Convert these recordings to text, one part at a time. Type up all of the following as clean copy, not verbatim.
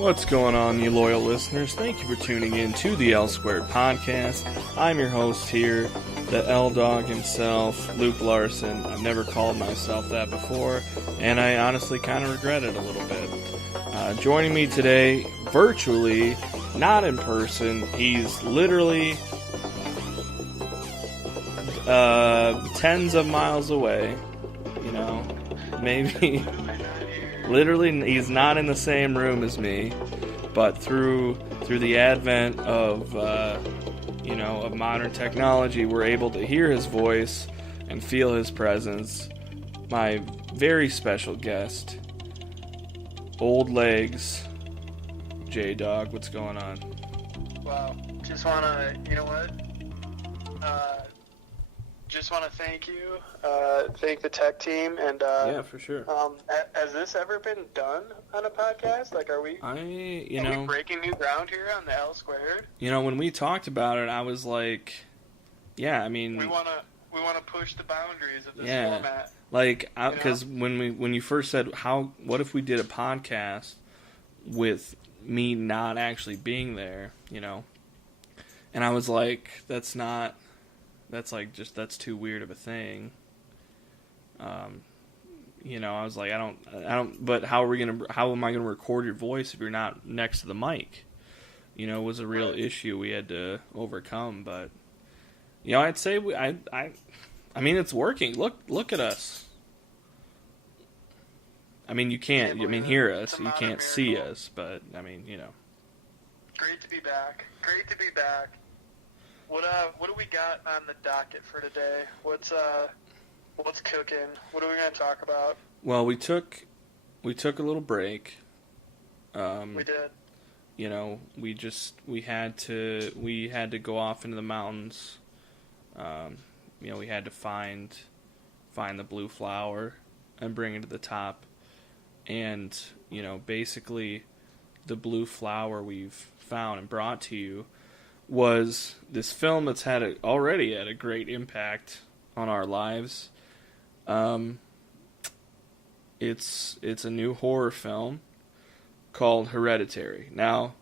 What's going on, you loyal listeners? Thank you for tuning in to the L Squared podcast. I'm your host here, the L Dog himself, Luke Larson. I've never called myself that before, and I honestly kind of regret it a little bit. Joining me today, virtually, not in person, he's literally tens of miles away, you know, maybe. Literally, he's not in the same room as me, but through the advent of of modern technology, we're able to hear his voice and feel his presence. My very special guest, Old Legs, J-Dog. What's going on? Well, just wanna, just want to thank you, thank the tech team, and yeah, for sure. Has this ever been done on a podcast? Like, are we breaking new ground here on the L Squared? You know, when we talked about it, I was like, yeah, I mean, we wanna push the boundaries of this format. Like, because when you first said what if we did a podcast with me not actually being there, and I was like, that's too weird of a thing. I was like, I don't, but how am I going to record your voice if you're not next to the mic? Was a real issue we had to overcome, but, I'd say I mean, it's working. Look at us. I mean, you can't, hear us, you can't see us, but, Great to be back. What do we got on the docket for today? What's cooking? What are we going to talk about? Well, we took a little break. We did. We had to go off into the mountains. We had to find the blue flower and bring it to the top. And, basically the blue flower we've found and brought to you was this film that's already had a great impact on our lives. It's a new horror film called Hereditary. Now,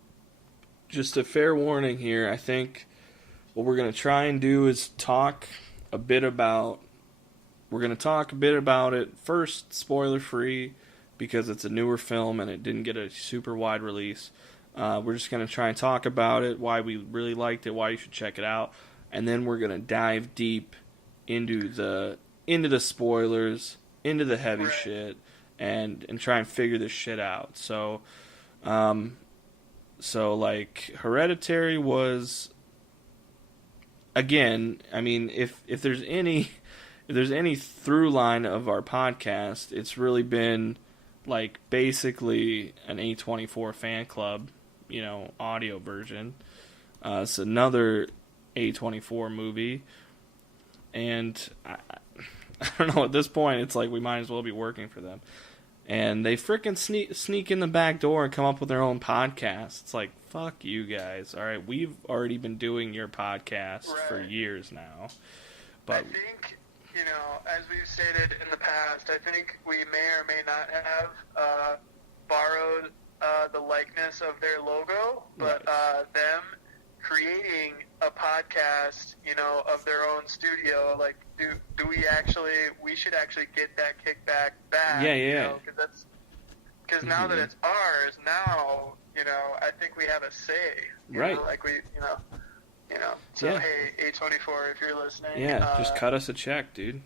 just a fair warning here, I think what we're going to try and do is talk a bit about it first, spoiler free, because it's a newer film and it didn't get a super wide release. We're just going to try and talk about it, why we really liked it, why you should check it out, and then we're going to dive deep into the spoilers, into the heavy shit, and try and figure this shit out. So like, Hereditary was, again, I mean, if there's any through line of our podcast, it's really been like basically an A24 fan club, audio version. It's another A24 movie, and I don't know, at this point, it's like we might as well be working for them. And they frickin' sneak in the back door and come up with their own podcast. It's like, fuck you guys. All right, we've already been doing your podcast for years now. But I think, as we've stated in the past, I think we may or may not have borrowed the likeness of their logo, but them creating a podcast, of their own studio, like, do we should actually get that kickback back. Yeah. Because now that it's ours, now, I think we have a say. Right. So, hey, A24, if you're listening. Yeah, just cut us a check, dude.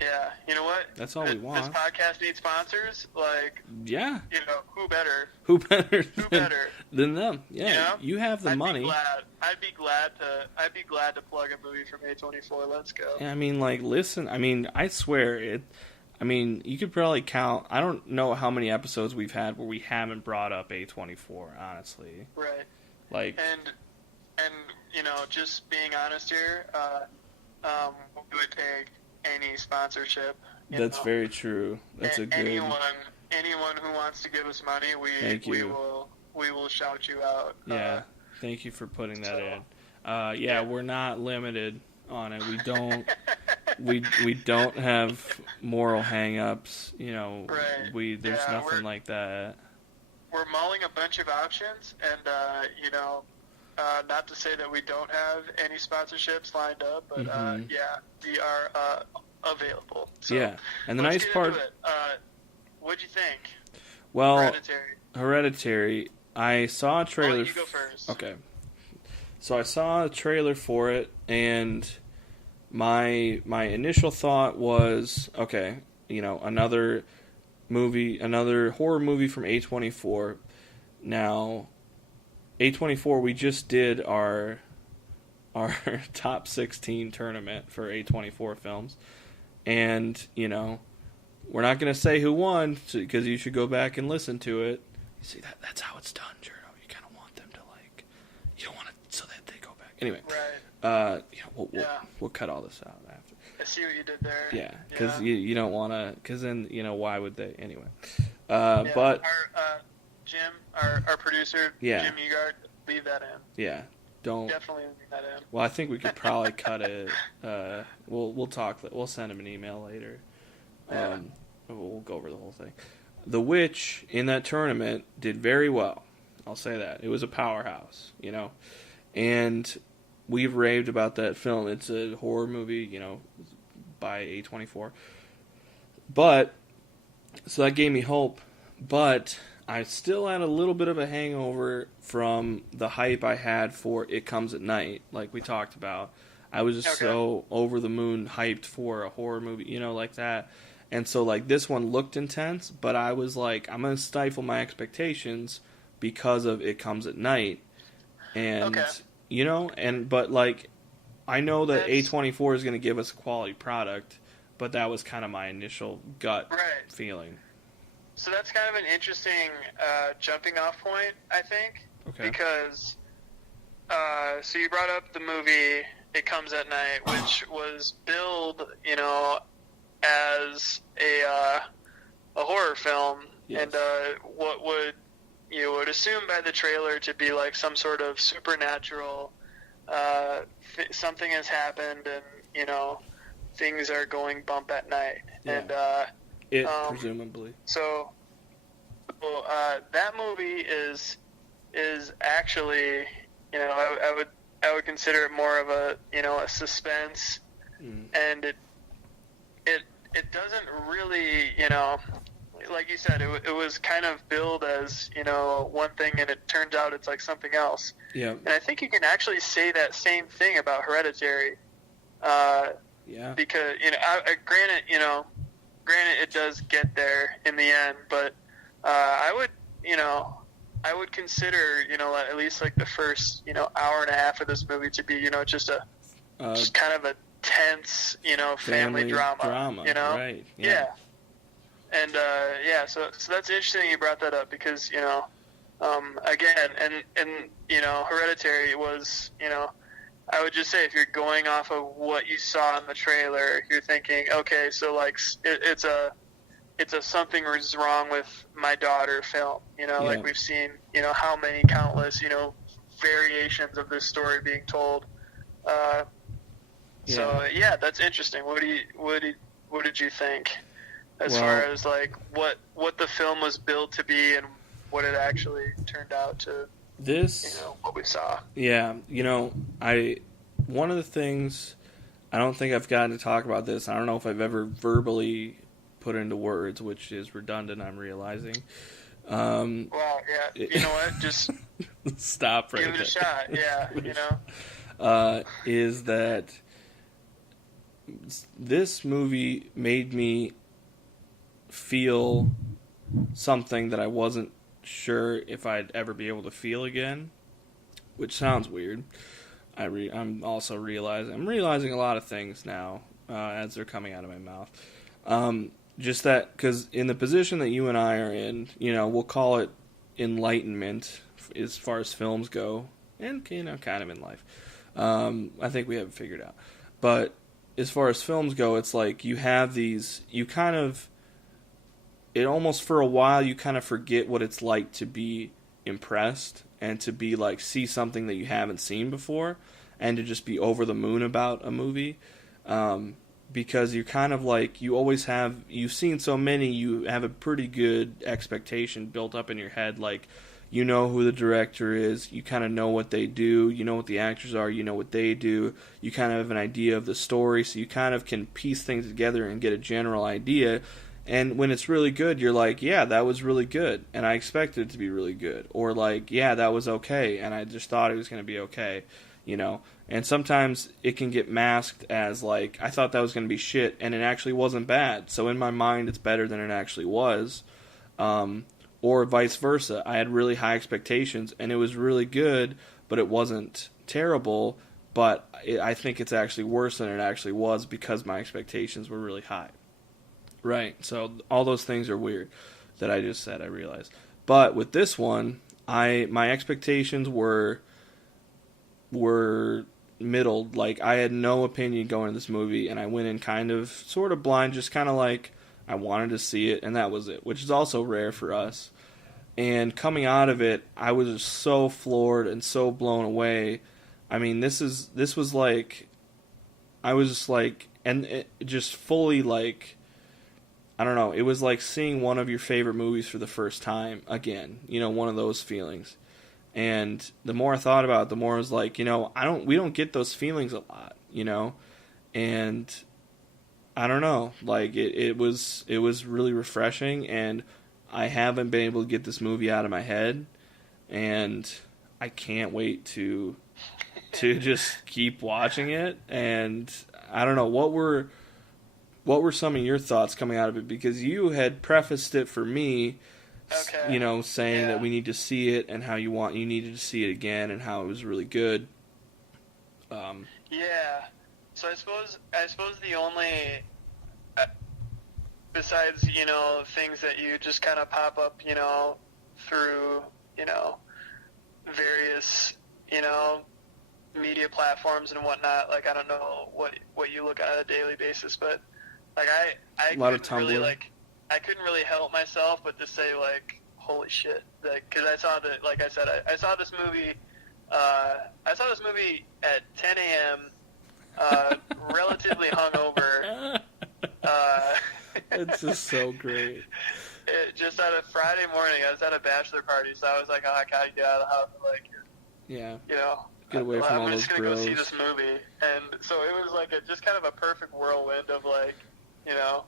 Yeah, you know what? That's all we want. This podcast needs sponsors. Like, yeah. Who better? Who better than them? Yeah, you have the money. I'd be glad to plug a movie from A24. Let's go. Yeah, I mean, like, listen. I mean, I swear it. I mean, you could probably count. I don't know how many episodes we've had where we haven't brought up A24. Honestly. Right. Like. And just being honest here, we would take any sponsorship. That's very true. That's anyone who wants to give us money, we will shout you out. Yeah, thank you for putting that in. We're not limited on it. We don't have moral hang-ups. There's nothing like that. we're mulling a bunch of options, and not to say that we don't have any sponsorships lined up, but yeah, we are available. So yeah, and the nice part. What'd you think? Well, Hereditary. I saw a trailer. You go first. Okay. So I saw a trailer for it, and my initial thought was, okay, another horror movie from A24. Now, A24, we just did our top 16 tournament for A24 films, and we're not going to say who won because you should go back and listen to it. You see, that's how it's done, Journo. You kind of want them to you don't want it so that they go back. Anyway, right. We'll cut all this out after. I see what you did there. Yeah, because you don't want to, because then, why would they? Anyway. But our Jim, our producer, Jim Ugard, leave that in. Yeah. Don't definitely leave that in. Well, I think we could probably cut it. We'll talk. We'll send him an email later. We'll go over the whole thing. The Witch in that tournament did very well. I'll say that. It was a powerhouse, and we've raved about that film. It's a horror movie, by A24. But so that gave me hope. But I still had a little bit of a hangover from the hype I had for It Comes at Night, like we talked about. I was just so over the moon hyped for a horror movie, like that. And so, this one looked intense, but I was like, I'm going to stifle my expectations because of It Comes at Night. And, but I know that A24 is going to give us a quality product, but that was kind of my initial gut feeling. So that's kind of an interesting jumping off point, I think. Okay. Because, so you brought up the movie It Comes at Night, which was billed, as a horror film, and what you would assume by the trailer to be like some sort of supernatural, something has happened, and things are going bump at night, and presumably. So, that movie is actually, I would consider it more of a a suspense, and it doesn't really, like you said, it was kind of billed as, one thing, and it turns out it's like something else. Yeah. And I think you can actually say that same thing about Hereditary. Because, granted it does get there in the end, but I would consider, at least like the first, hour and a half of this movie to be, just kind of a tense, family drama, right? And so that's interesting you brought that up because again, and Hereditary was, I would just say if you're going off of what you saw in the trailer, you're thinking, okay, so like it's a something is wrong with my daughter film, like we've seen, how many countless, variations of this story being told. So that's interesting. What did you think as far as like what the film was built to be and what it actually turned out to? What we saw. Yeah, one of the things, I don't think I've gotten to talk about this. I don't know if I've ever verbally put into words, which is redundant, I'm realizing. Well, yeah, you know what? Just stop right give it a shot. Yeah, is that this movie made me feel something that I wasn't sure if I'd ever be able to feel again, which sounds weird. I'm also realizing a lot of things now as they're coming out of my mouth. Just that, because in the position that you and I are in, we'll call it enlightenment as far as films go, and kind of in life. I think we have it figured out. But as far as films go, it's like you have these, it almost for a while you kind of forget what it's like to be impressed and to be like see something that you haven't seen before and to just be over the moon about a movie. because you're kind of like, you've seen so many, you have a pretty good expectation built up in your head, like, you know who the director is, you kind of know what they do, you know what the actors are, you know what they do, you kind of have an idea of the story, so you kind of can piece things together and get a general idea. And when it's really good, you're like, yeah, that was really good, and I expected it to be really good. Or like, yeah, that was okay, and I just thought it was going to be okay, you know. And sometimes it can get masked as like, I thought that was going to be shit, and it actually wasn't bad. So in my mind, it's better than it actually was. Or vice versa. I had really high expectations, and it was really good, but it wasn't terrible. But I think it's actually worse than it actually was because my expectations were really high. Right. So all those things are weird that I just said, I realized. But with this one, my expectations were middled. Like, I had no opinion going to this movie, and I went in kind of sort of blind, just kind of like I wanted to see it, and that was it, which is also rare for us. And coming out of it, I was just so floored and so blown away. I mean, this was like, I was just like, and it just fully like, I don't know, it was like seeing one of your favorite movies for the first time again, you know, one of those feelings. And the more I thought about it, the more I was like, you know, we don't get those feelings a lot, you know? And I don't know, like it was really refreshing, and I haven't been able to get this movie out of my head, and I can't wait to just keep watching it. And I don't know, what were some of your thoughts coming out of it, because you had prefaced it for me, okay, you know, saying that we need to see it and how you needed to see it again and how it was really good. Yeah. So I suppose the only, besides, you know, things that you just kind of pop up, you know, through, you know, various, you know, media platforms and whatnot. Like, I don't know what you look at on a daily basis, but like I a lot of couldn't really, Tumblr. like, I couldn't really help myself but to say, like, holy shit, like, because I saw like I said, I saw this movie. I saw this movie at 10 a.m. Relatively hungover. It's just so great. Just on a Friday morning, I was at a bachelor party, so I was like, oh, I gotta get out of the house, like, yeah, you know, get away from all I'm those just gonna bros. go see this movie. And so it was like just kind of a perfect whirlwind of, like, you know.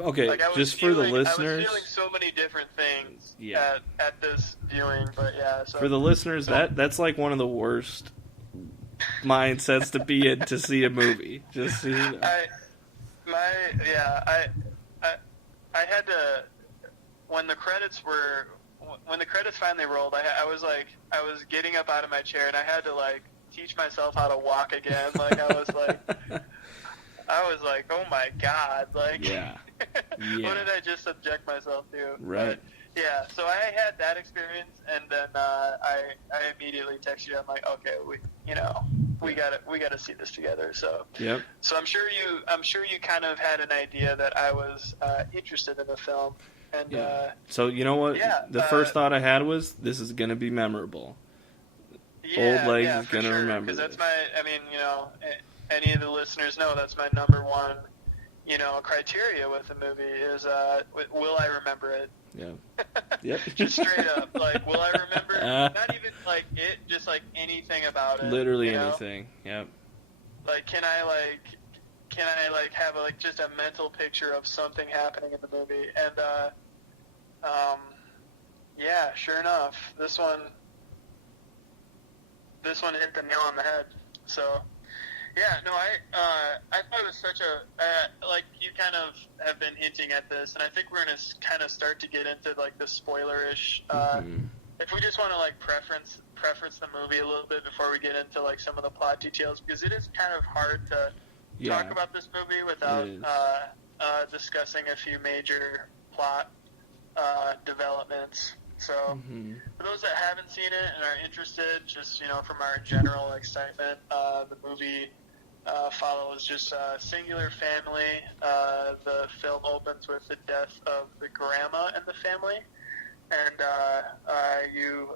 Okay, like, just for the listeners, I was feeling so many different things yeah. at this viewing, but yeah. So for the listeners, that's like one of the worst mindsets to be in to see a movie. Just so you know. I had to, when the credits finally rolled, I was getting up out of my chair, and I had to, like, teach myself how to walk again. Like, I was like, oh my God, like, yeah. What did I just subject myself to? Right. But, yeah, so I had that experience, and then I immediately texted you. I'm like, okay, we gotta see this together. So yep. So I'm sure you kind of had an idea that I was interested in the film. And yeah. So you know what? Yeah, the first thought I had was, this is gonna be memorable. Yeah, Old Legs is gonna remember because this. that's I mean, you know, any of the listeners know that's my number one, you know, criteria with a movie is, will I remember it? Yeah. Yep. Just straight up, like, will I remember? Not even like it, just like anything about it. Literally you know? anything. Yep. Like, can I have just a mental picture of something happening in the movie? And yeah, sure enough, this one hit the nail on the head. So. Yeah, no, I thought it was such a, like, you kind of have been hinting at this, and I think we're going to kind of start to get into, like, the spoiler-ish, if we just want to, like, preference the movie a little bit before we get into, like, some of the plot details, because it is kind of hard to talk about this movie without discussing a few major plot develemos. So, for those that haven't seen it and are interested, just, you know, from our general excitement, the movie follows just a singular family. The film opens with the death of the grandma and the family, and you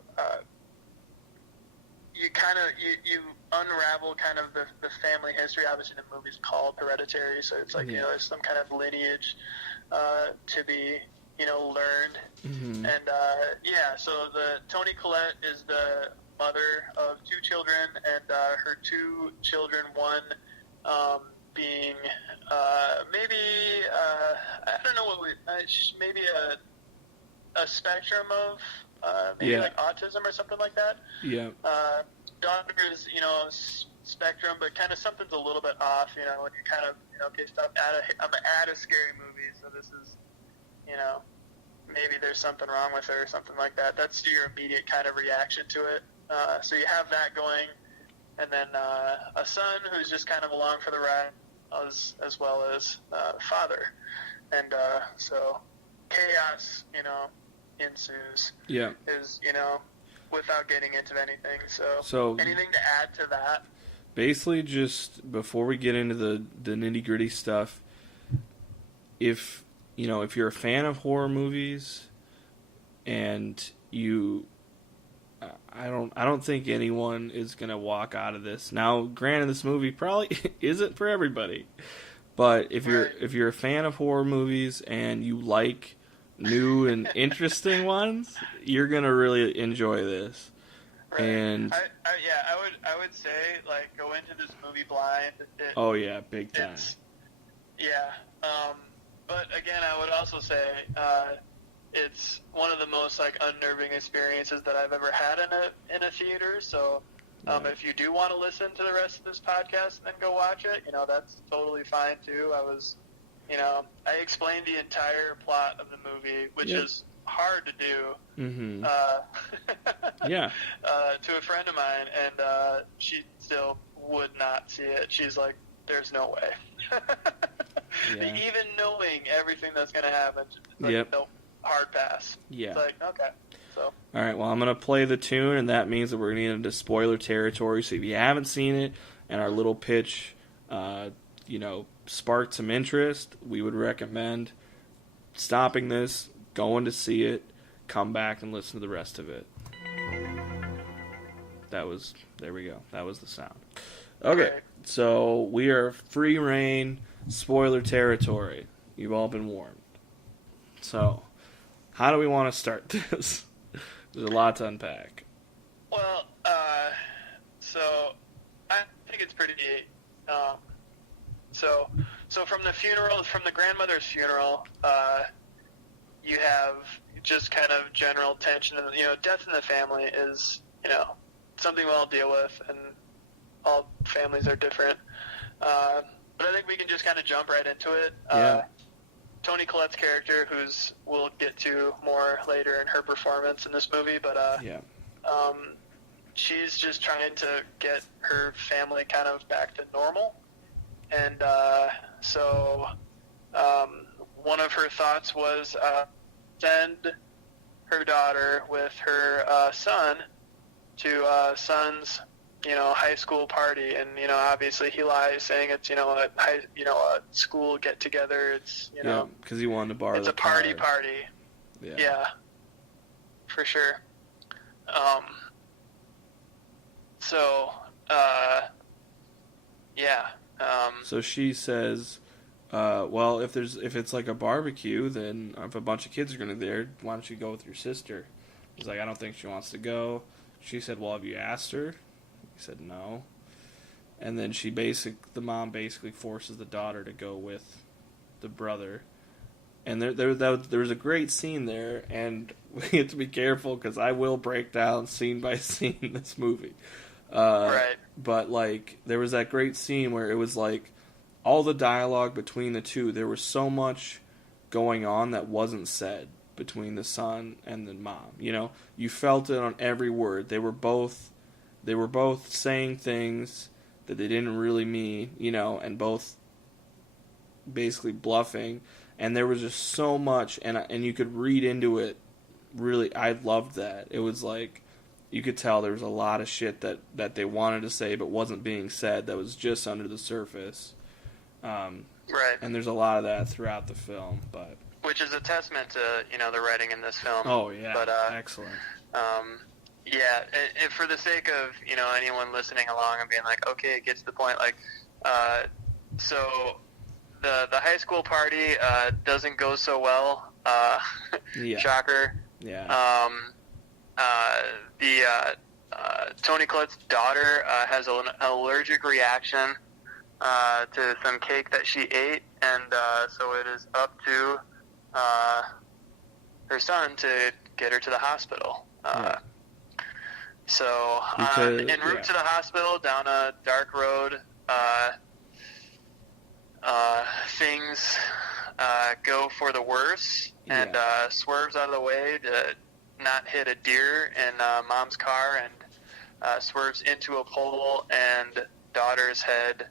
unravel kind of the family history. Obviously, the movie's called Hereditary, so it's like, there's some kind of lineage to be, learned. Mm-hmm. And, so Toni Collette is the mother of 2 children, and her 2 children, one being maybe, I don't know maybe a spectrum of like autism or something like that. Yeah. Daughter is, spectrum, but kind of something's a little bit off, when you kind of, okay, I'm at a scary movie, so this is, maybe there's something wrong with her or something like that. That's your immediate kind of reaction to it. So you have that going, and then a son who's just kind of along for the ride, as well as father. And so chaos, ensues. Yeah. Is, without getting into anything. So anything to add to that? Basically, just before we get into the nitty-gritty stuff, if you're a fan of horror movies and I don't think anyone is going to walk out of this. Now, granted, this movie probably isn't for everybody. But if you're a fan of horror movies and you like new and interesting ones, you're going to really enjoy this. Right. And I would say, like, go into this movie blind. Big time. But again, I would also say it's one of the most, like, unnerving experiences that I've ever had in a theater. So if you do want to listen to the rest of this podcast and then go watch it, that's totally fine too. I explained the entire plot of the movie, which is hard to do. Mm-hmm. To a friend of mine, and she still would not see it. She's like, "There's no way." Even knowing everything that's going to happen, no, hard pass. Yeah. It's like, okay. So. All right, well, I'm going to play the tune, and that means that we're going to get into spoiler territory. So if you haven't seen it and our little pitch, sparked some interest, we would recommend stopping this, going to see it, come back and listen to the rest of it. There we go. That was the sound. Okay, so we are free reign, spoiler territory. You've all been warned. So, how do we want to start this? There's a lot to unpack. Well, so I think it's pretty. So from the grandmother's funeral, you have just kind of general tension, and death in the family is something we'll all deal with, and all families are different. But I think we can just kind of jump right into it. Toni Collette's character, we'll get to more later in her performance in this movie, but she's just trying to get her family kind of back to normal. And so one of her thoughts was send her daughter with her son to son's high school party, and obviously he lies saying it's a school get together. It's because he wanted to borrow. It's a party. Yeah, for sure. So she says, well, if it's like a barbecue, then if a bunch of kids are going to be there, why don't you go with your sister? He's like, I don't think she wants to go. She said, well, have you asked her? He said no. And then the mom basically forces the daughter to go with the brother. And there was a great scene there, and we have to be careful because I will break down scene by scene this movie. Right. But there was that great scene where it was all the dialogue between the two. There was so much going on that wasn't said between the son and the mom. You felt it on every word. They were both saying things that they didn't really mean, and both basically bluffing. And there was just so much, and you could read into it. Really, I loved that. It was you could tell there was a lot of shit that they wanted to say but wasn't being said that was just under the surface. Right. And there's a lot of that throughout the film, but which is a testament to the writing in this film. Oh yeah, but excellent. Yeah, and for the sake of, anyone listening along and being like, okay, it gets to the point, like, so the high school party doesn't go so well. Yeah. Shocker. Yeah. The Tony Collette's daughter has an allergic reaction to some cake that she ate, and so it is up to her son to get her to the hospital. Yeah. So, Because, en route to the hospital, down a dark road, things go for the worse, and swerves out of the way to not hit a deer in mom's car, and swerves into a pole, and daughter's head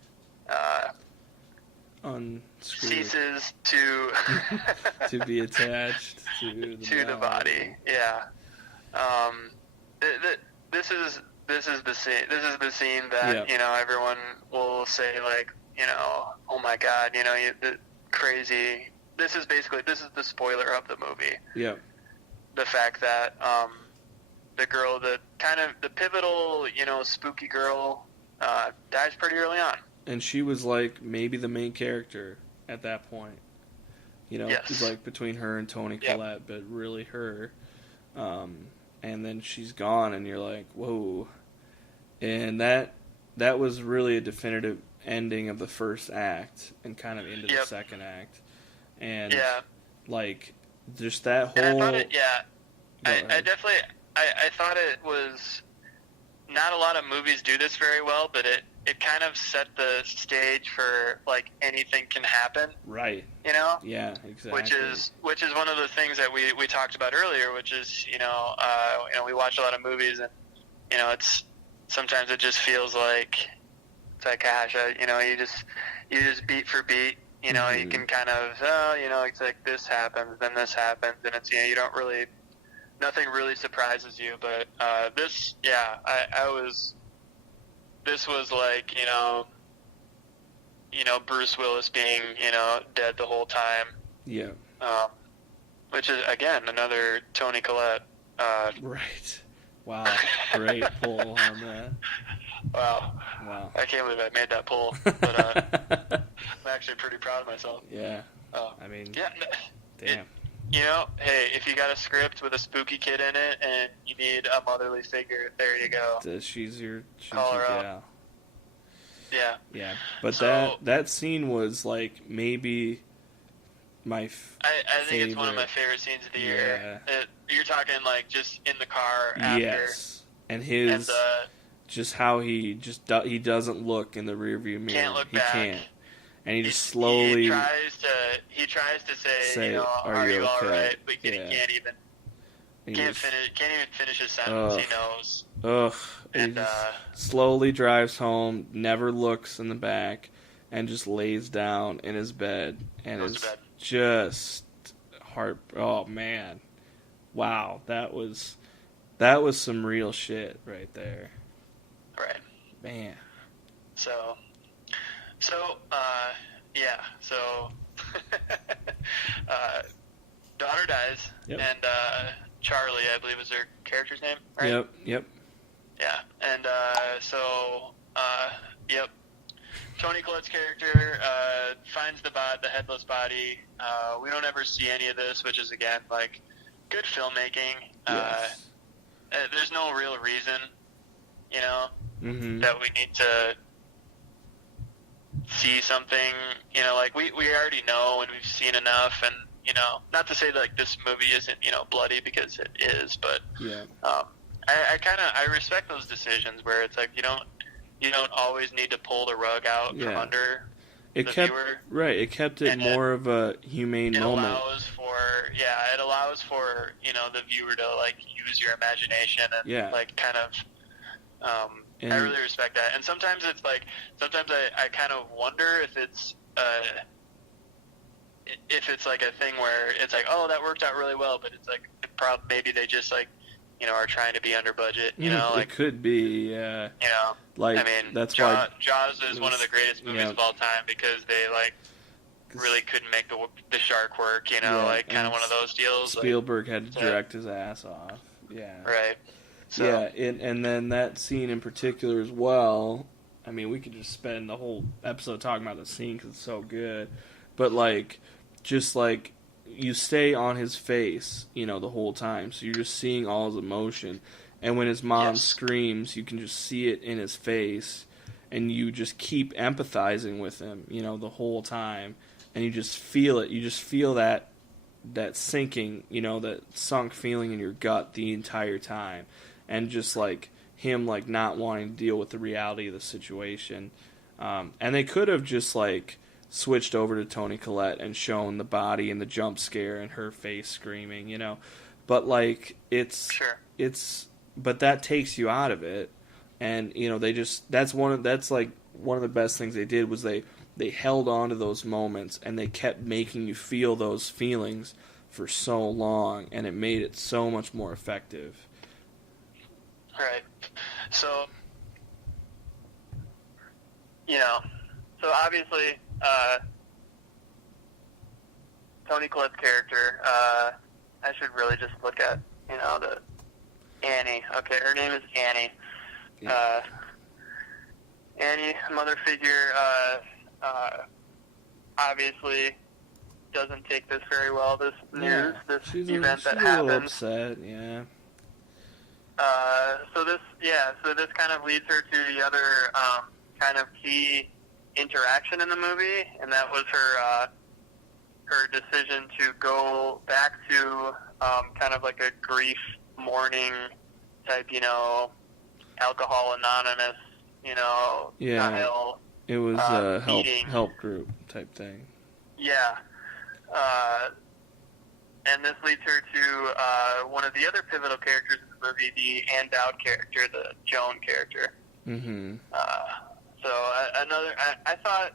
ceases to to be attached to the body. Yeah. This is the scene. This is the scene that everyone will say, like, oh my God, crazy. This is the spoiler of the movie. Yeah. The fact that the girl, the pivotal, spooky girl, dies pretty early on. And she was like maybe the main character at that point. Yes. It was like between her and Toni Collette, but really her. And then she's gone, and you're like, whoa. And that was really a definitive ending of the first act and kind of into the second act. And like just that whole. And I thought it. I definitely. I thought it was. Not a lot of movies do this very well, but it kind of set the stage for, like, anything can happen. Right. Yeah, exactly. Which is one of the things that we talked about earlier, which is, we watch a lot of movies, and, it's sometimes it just feels like, it's like, gosh, you just beat for beat, you can kind of, it's like this happens, then this happens, and it's, you don't really, nothing really surprises you, but this was like, Bruce Willis being, dead the whole time. Yeah. Which is, again, another Toni Collette. Right. Wow. Great pull on that. Wow. I can't believe I made that pull, but I'm actually pretty proud of myself. Yeah. I mean, damn. Hey, if you got a script with a spooky kid in it and you need a motherly figure, there you go. She's your gal. Yeah. Yeah. But so, that scene was like maybe my I think it's one of my favorite scenes of the year. You're talking like just in the car after. Yes. And just how he doesn't look in the rearview mirror. Can't look back. Can't. And he just slowly he tries to say are you all right? But he can't even finish his sentence. He knows. Ugh. And he slowly drives home, never looks in the back, and just lays down in his bed, and it's just heart. Oh man, wow, that was some real shit right there. Right. Man. So, daughter dies, and Charlie, I believe, is her character's name, right? Yep. Yeah, and Toni Collette's character finds the headless body. We don't ever see any of this, which is, again, like, good filmmaking. Yes. There's no real reason, mm-hmm. that we need to see something, like we already know and we've seen enough, and not to say that, like, this movie isn't bloody, because it is, but I respect those decisions where it's like you don't always need to pull the rug out from under the viewer. Right, it kept it more of a humane moment. It allows for the viewer to, like, use your imagination and like kind of. I really respect that, and sometimes it's like I kind of wonder if it's like a thing where it's like, oh, that worked out really well, but it's like maybe they just, like, are trying to be under budget, like, it could be, like, I mean, that's why why Jaws is one of the greatest movies of all time, because they, like, really couldn't make the shark work, like, kind of one of those deals. Spielberg had to direct his ass off. Yeah. Right. So. Yeah, and then that scene in particular as well. I mean, we could just spend the whole episode talking about the scene because it's so good. But, like, just, like, you stay on his face, you know, the whole time. So you're just seeing all his emotion. And when his mom screams, you can just see it in his face. And you just keep empathizing with him, you know, the whole time. And you just feel it. You just feel that sinking, you know, that sunk feeling in your gut the entire time. And just, like, him, like, not wanting to deal with the reality of the situation. And they could have just, like, switched over to Toni Collette and shown the body and the jump scare and her face screaming, you know. But, like, but that takes you out of it. And, you know, that's one of the best things they did was they held on to those moments and they kept making you feel those feelings for so long, and it made it so much more effective. Right. So, you know, obviously, Toni Collette's character, I should really just look at, you know, Annie. Okay, her name is Annie. Annie, mother figure, obviously doesn't take this very well, this news, this event that happened. She's a little upset, yeah. So this kind of leads her to the other kind of key interaction in the movie, and that was her decision to go back to kind of like a grief mourning type, you know, Alcohol Anonymous, you know, style. It was a help group type thing. Yeah. And this leads her to one of the other pivotal characters in the movie, the Ann Dowd character, the Joan character. Mm-hmm. So I thought,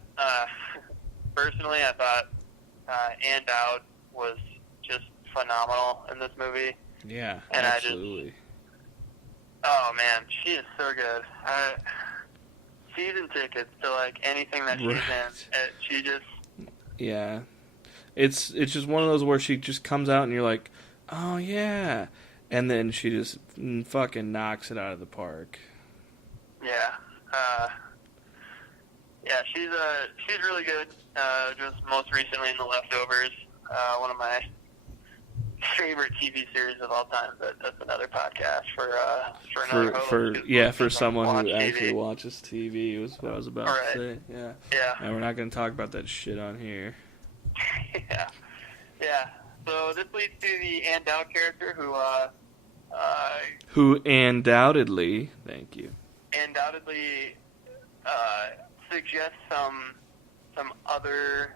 personally, Ann Dowd was just phenomenal in this movie. Yeah, and absolutely. Oh man, she is so good. Season tickets to like anything that she's in. She just. Yeah. It's just one of those where she just comes out and you're like, oh yeah, and then she just fucking knocks it out of the park. Yeah, she's really good. Just most recently in The Leftovers, one of my favorite TV series of all time. But that's another podcast for another host. For someone who actually watches TV was what I was about to say. Yeah. Yeah. And we're not going to talk about that shit on here. Yeah. So this leads to the Ann Dowd character who undoubtedly, thank you, suggests some other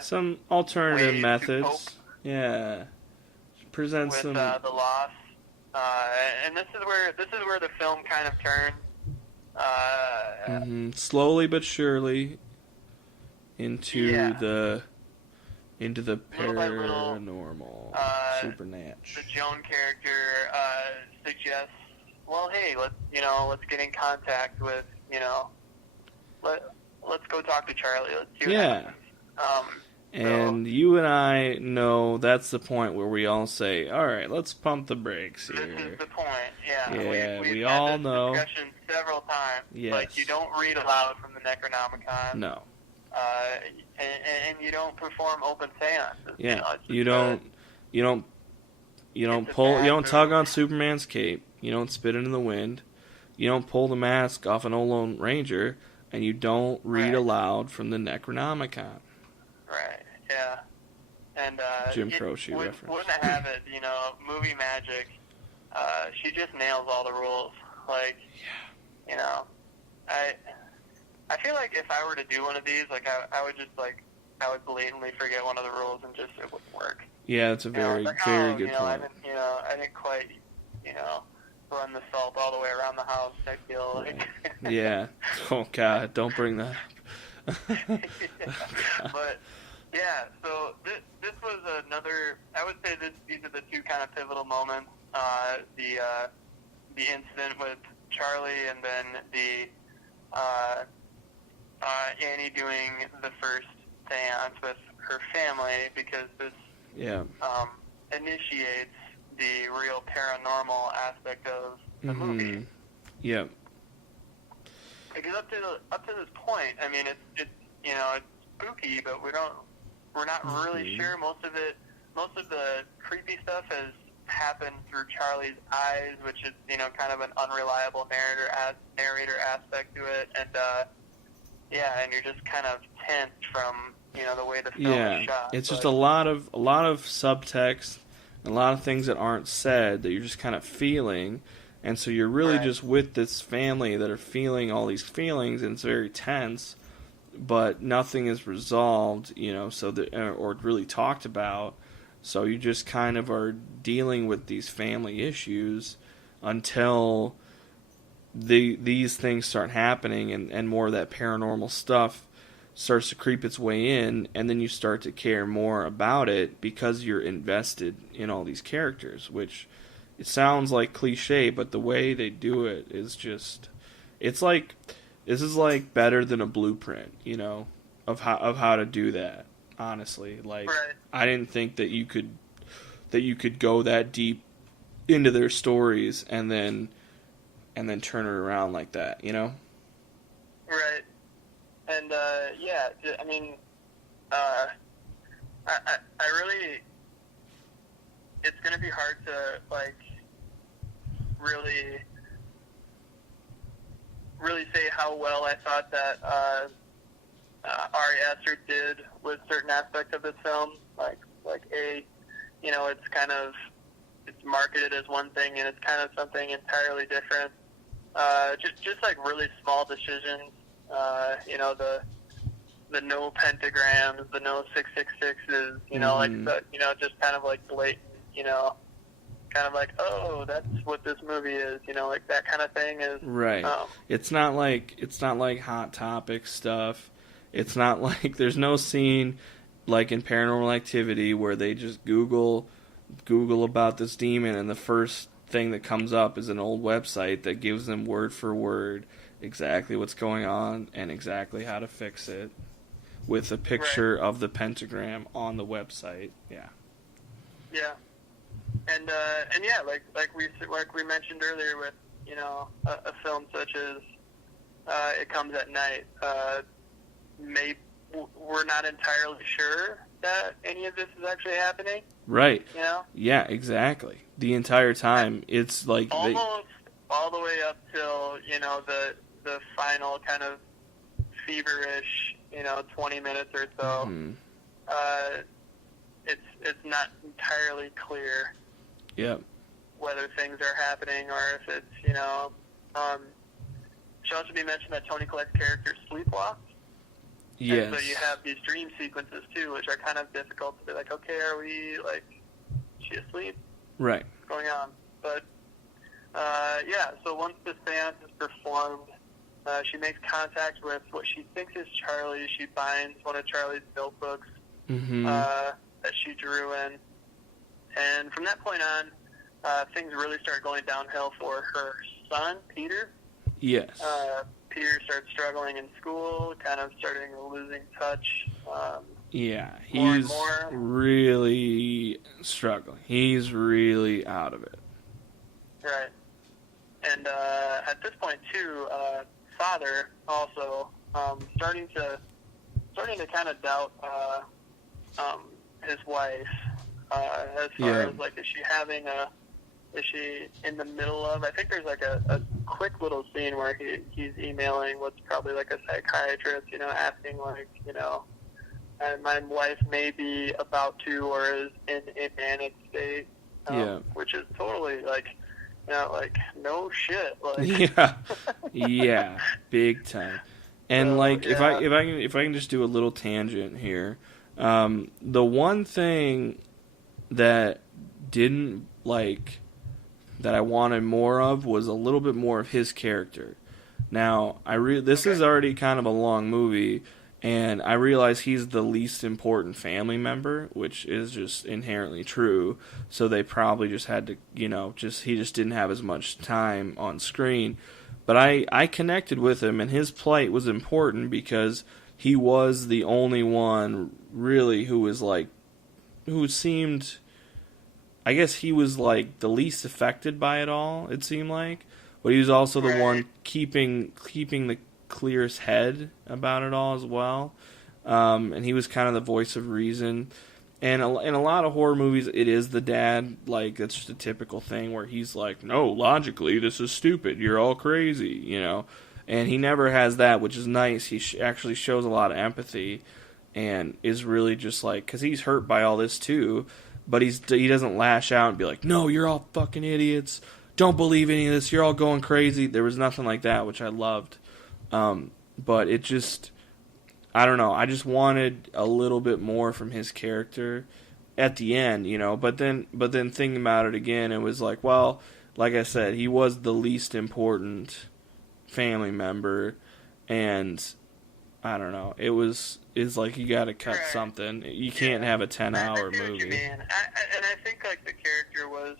some alternative methods. Yeah. Presents with some the loss. And this is where the film kind of turns. Slowly but surely into the paranormal, supernatural. The Joan character suggests, well, hey, let's get in contact with, let's go talk to Charlie. Let's see what happens. And you and I know that's the point where we all say, all right, let's pump the brakes here. This is the point, yeah. Yeah, we've we had all this know. discussion several times. Yes. Like, you don't read aloud from the Necronomicon. No. And you don't perform open seances. Yeah, you don't tug on Superman's cape. You don't spit into the wind. You don't pull the mask off an old Lone Ranger, and you don't read aloud from the Necronomicon. Right. Yeah. And Jim Croce reference. Wouldn't have it, movie magic. She just nails all the rules. Like, I feel like if I were to do one of these, like I would blatantly forget one of the rules and just it wouldn't work. Yeah, it's a very good point. I didn't quite, run the salt all the way around the house. I feel like. Yeah. Oh God, don't bring that up. But yeah, so this was another. I would say these are the two kind of pivotal moments. The incident with Charlie, and then the Annie doing the first seance with her family, because this initiates the real paranormal aspect of the movie. Yep. Because up to this point, I mean, it's spooky, but we're not really sure. Most of the creepy stuff has happened through Charlie's eyes, which is kind of an unreliable narrator aspect to it, and and you're just kind of tense from the way the film is shot. It's just a lot of subtext, a lot of things that aren't said that you're just kind of feeling, and so you're really just with this family that are feeling all these feelings, and it's very tense, but nothing is resolved, so that or really talked about. So you just kind of are dealing with these family issues until these things start happening, and more of that paranormal stuff starts to creep its way in, and then you start to care more about it because you're invested in all these characters, which it sounds like cliche, but the way they do it is just, it's like, this is like better than a blueprint, of how to do that. Honestly, like, I didn't think that you could go that deep into their stories and then turn it around like that, Right. And I mean, I really, it's gonna be hard to really say how well I thought that Ari Aster did with certain aspects of this film. It's marketed as one thing, and it's kind of something entirely different. Just really small decisions. The no pentagrams, the no 666s. Just kind of blatant. Kind of oh, that's what this movie is. That kind of thing is right. It's not like Hot Topic stuff. It's not like there's no scene like in Paranormal Activity where they just Google about this demon, and the first thing that comes up is an old website that gives them word for word exactly what's going on and exactly how to fix it, with a picture of the pentagram on the website. Yeah. Yeah. And like we mentioned earlier with a film such as It Comes at Night. We're not entirely sure that any of this is actually happening. Right. Yeah, exactly. The entire time, it's like almost all the way up till the final kind of feverish 20 minutes or so. Mm-hmm. It's not entirely clear. Yep. Whether things are happening or if it's should also be mentioned that Toni Collette's character sleepwalks. Yes. And so you have these dream sequences too, which are kind of difficult to be like, okay, are we is she asleep? Right. What's going on? But so once the seance is performed, she makes contact with what she thinks is Charlie. She finds one of Charlie's notebooks that she drew in, and from that point on, things really start going downhill for her son, Peter. Yes. Peter starts struggling in school, kind of starting losing touch. He's really struggling. He's really out of it. Right. And at this point, too, father also starting to kind of doubt his wife as far as is she in the middle of? I think there's a quick little scene where he's emailing what's probably a psychiatrist, asking and my wife may be about to or is in a manic state, which is totally no shit. Yeah, big time. And if I can just do a little tangent here, the one thing that didn't that I wanted more of was a little bit more of his character. Now, this is already kind of a long movie, and I realize he's the least important family member, which is just inherently true. So they probably just had to, he just didn't have as much time on screen. But I connected with him, and his plight was important because he was the only one really who seemed I guess he was like the least affected by it all. It seemed like, but he was also the one keeping the clearest head about it all as well. And he was kind of the voice of reason. And in a lot of horror movies, it is the dad. Like, it's just a typical thing where he's like, no, logically, this is stupid. You're all crazy, you know. And he never has that, which is nice. He actually shows a lot of empathy and is really just like, because he's hurt by all this too, but he doesn't lash out and be like, no, you're all fucking idiots. Don't believe any of this. You're all going crazy. There was nothing like that, which I loved. But it just... I don't know. I just wanted a little bit more from his character at the end, you know. But then thinking about it again, it was like, well, like I said, he was the least important family member, and I don't know. It's like you got to cut something. You can't have a 10-hour movie. What you mean. And I think like the character was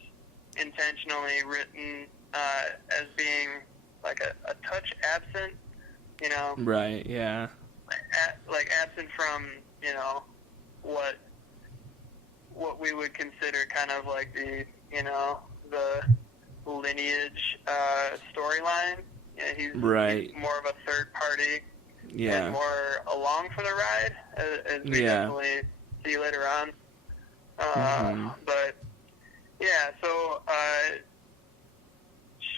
intentionally written as being like a touch absent, you know. Right. Yeah. Like absent from, you know, what we would consider kind of like the, you know, the lineage storyline. Yeah, he's more of a third party, and more along for the ride, as we definitely see later on. But yeah, so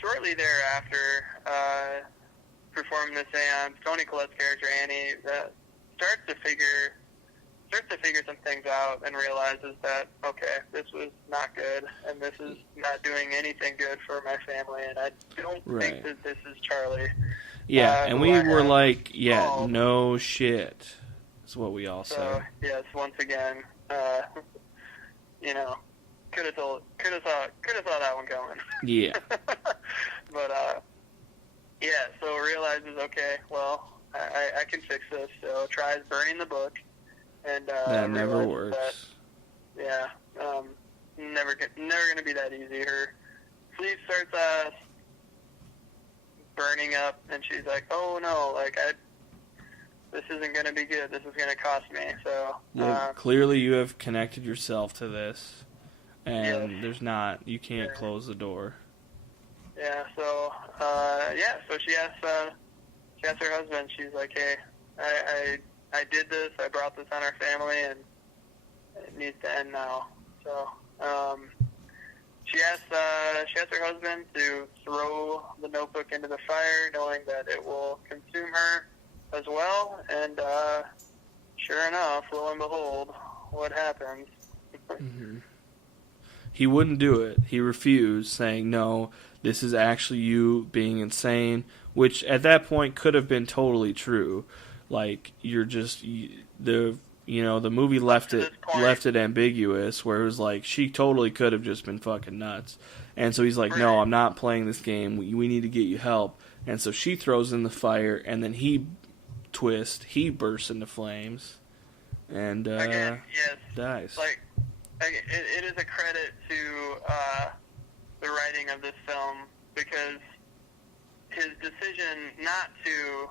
shortly thereafter, performing the seance, Toni Collette's character Annie starts to figure some things out and realizes that, okay, this was not good, and this is not doing anything good for my family, and I don't think that this is Charlie. Yeah, and we were like, no shit, is what we all said. Yes, once again, you know, could have saw that one coming. Yeah. But yeah, so realizes, okay, well, I can fix this. So tries burning the book, and that never works. Never gonna be that easy. Her sleeve starts burning up, and she's like, oh no, like this isn't gonna be good. This is gonna cost me. So clearly, you have connected yourself to this, and you can't close the door. Yeah, so so she asks her husband. She's like, "Hey, I did this. I brought this on our family, and it needs to end now." So she asks her husband to throw the notebook into the fire, knowing that it will consume her as well. And sure enough, lo and behold, what happens? Mm-hmm. He wouldn't do it. He refused, saying, no, this is actually you being insane, which at that point could have been totally true. Like, you're just, the movie left it ambiguous, where it was like, she totally could have just been fucking nuts. And so he's like, no, I'm not playing this game. We need to get you help. And so she throws in the fire, and then he bursts into flames, and dies. It is a credit to the writing of this film, because his decision not to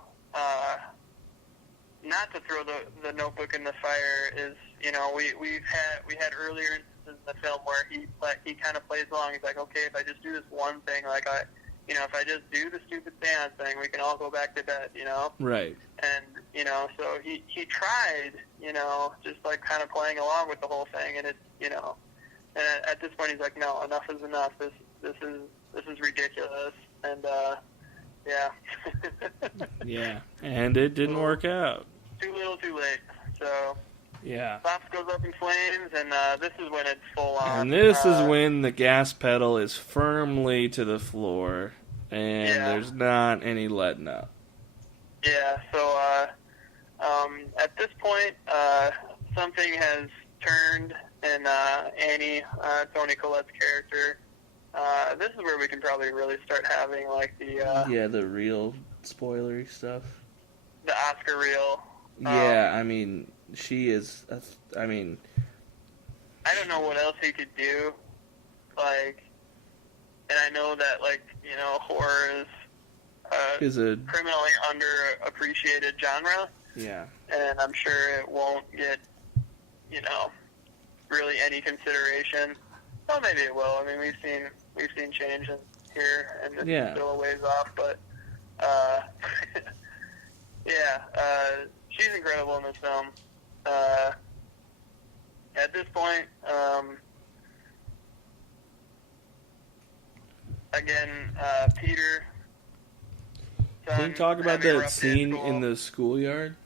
throw the notebook in the fire is, you know, we had earlier instances in the film where he kind of plays along. He's like, okay, if I just do this one thing, if I just do the stupid seance thing, we can all go back to bed, you know? Right. And, you know, so he tried, you know, just like kind of playing along with the whole thing, and it's, you know, and at this point he's like, no, enough is enough. This is ridiculous. And yeah. Yeah, and it didn't work out. Too little, too late. So yeah, Pops goes up in flames, and this is when it's full on. And this is when the gas pedal is firmly to the floor, and there's not any letting up. Yeah. So at this point, something has turned, and Annie, Toni Collette's character. This is where we can probably really start having like the real spoilery stuff. The Oscar reel. Yeah, I mean, she is. I mean, I don't know what else he could do. Like, and I know that, like, you know, horror is a criminally underappreciated genre. Yeah. And I'm sure it won't get, you know, really any consideration. Well, maybe it will. I mean, we've seen change here, and it's Yeah. still a ways off. But yeah, she's incredible in this film. At this point, again, Peter. Can we talk about that scene in the schoolyard?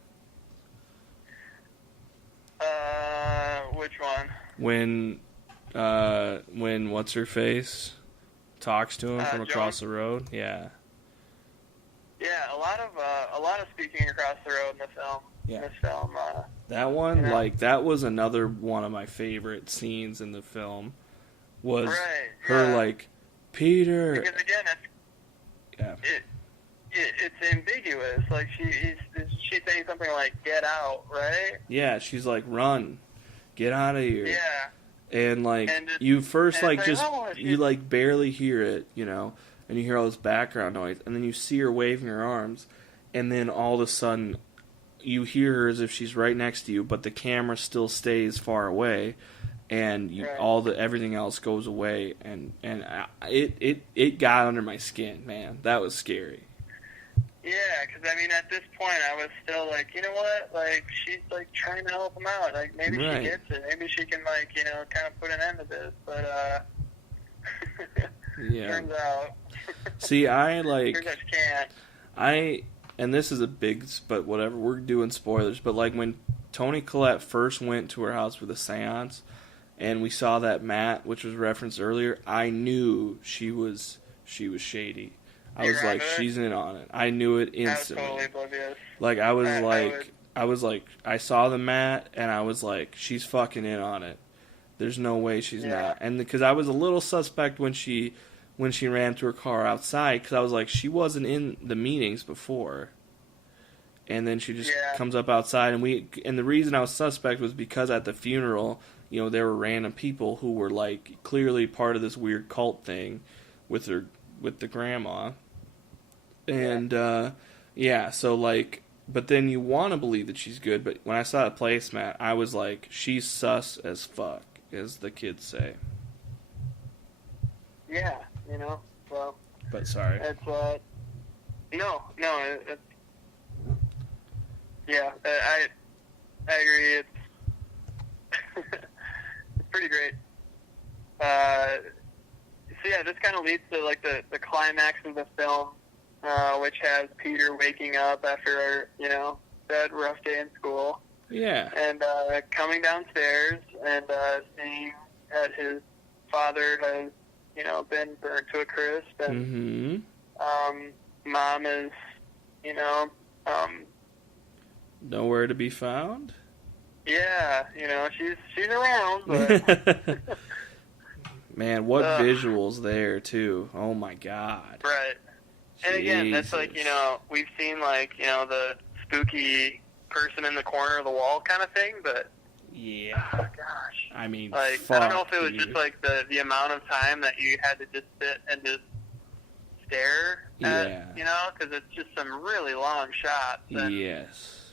Which one? When what's her face talks to him from across the road? Yeah. Yeah, a lot of speaking across the road in the film. Yeah. In this film. That one, you know? like, that was another one of my favorite scenes in the film. Was her yeah. like, Peter. Because again, it's ambiguous. Like she's saying something like "get out," right? Yeah, she's like, "Run, get out of here." Yeah. And like you first like just you like barely hear it, you know, and you hear all this background noise, and then you see her waving her arms, and then all of a sudden you hear her as if she's right next to you, but the camera still stays far away, and everything else goes away, and it got under my skin, man. That was scary. Yeah, because I mean, at this point, I was still like, you know what? Like, she's like trying to help him out. Like, maybe she gets it. Maybe she can, like, you know, kind of put an end to this. But yeah. Turns out. See, I like. Turns out she can't. And this is a big, but whatever. We're doing spoilers, but like when Toni Collette first went to her house for the seance, and we saw that mat, which was referenced earlier, I knew she was shady. I was like, she's in on it. I knew it instantly. I was totally oblivious. Like, I was like, I saw the mat, and I was like, she's fucking in on it. There's no way she's not. And because I was a little suspect when she ran to her car outside, because I was like, she wasn't in the meetings before. And then she just comes up outside, and the reason I was suspect was because at the funeral, you know, there were random people who were like clearly part of this weird cult thing with the grandma. And so like, but then you want to believe that she's good, but when I saw the placemat, I was like, she's sus as fuck, as the kids say. Yeah, you know, well. But sorry. It's, no, it's, yeah, I agree, it's, it's pretty great. So yeah, this kind of leads to like the climax of the film, which has Peter waking up after that rough day in school. Yeah. And coming downstairs and seeing that his father has, been burnt to a crisp, and mom is, nowhere to be found. Yeah, she's around, but. Man, what visuals there, too. Oh, my God. Right. And again, that's like, we've seen, like, the spooky person in the corner of the wall kind of thing, but... Yeah. Oh, gosh. I mean, like, I don't know if it was just, like, the amount of time that you had to just sit and just stare at, because it's just some really long shots. And, yes.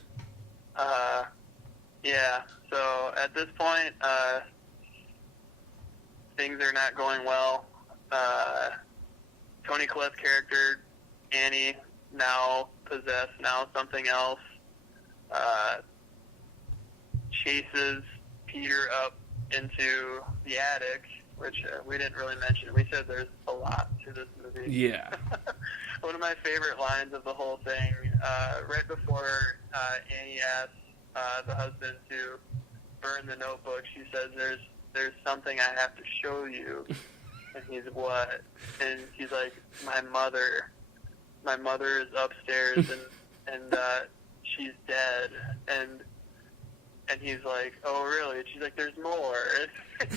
yeah, so at this point, things are not going well. Toni Collette's character, Annie, now possessed, now something else, chases Peter up into the attic, which we didn't really mention. We said there's a lot to this movie. Yeah. One of my favorite lines of the whole thing, right before Annie asks the husband to burn the notebook, she says, there's something I have to show you. And he's, what? And she's like, my mother is upstairs and she's dead. And he's like, oh, really? And she's like, there's more. And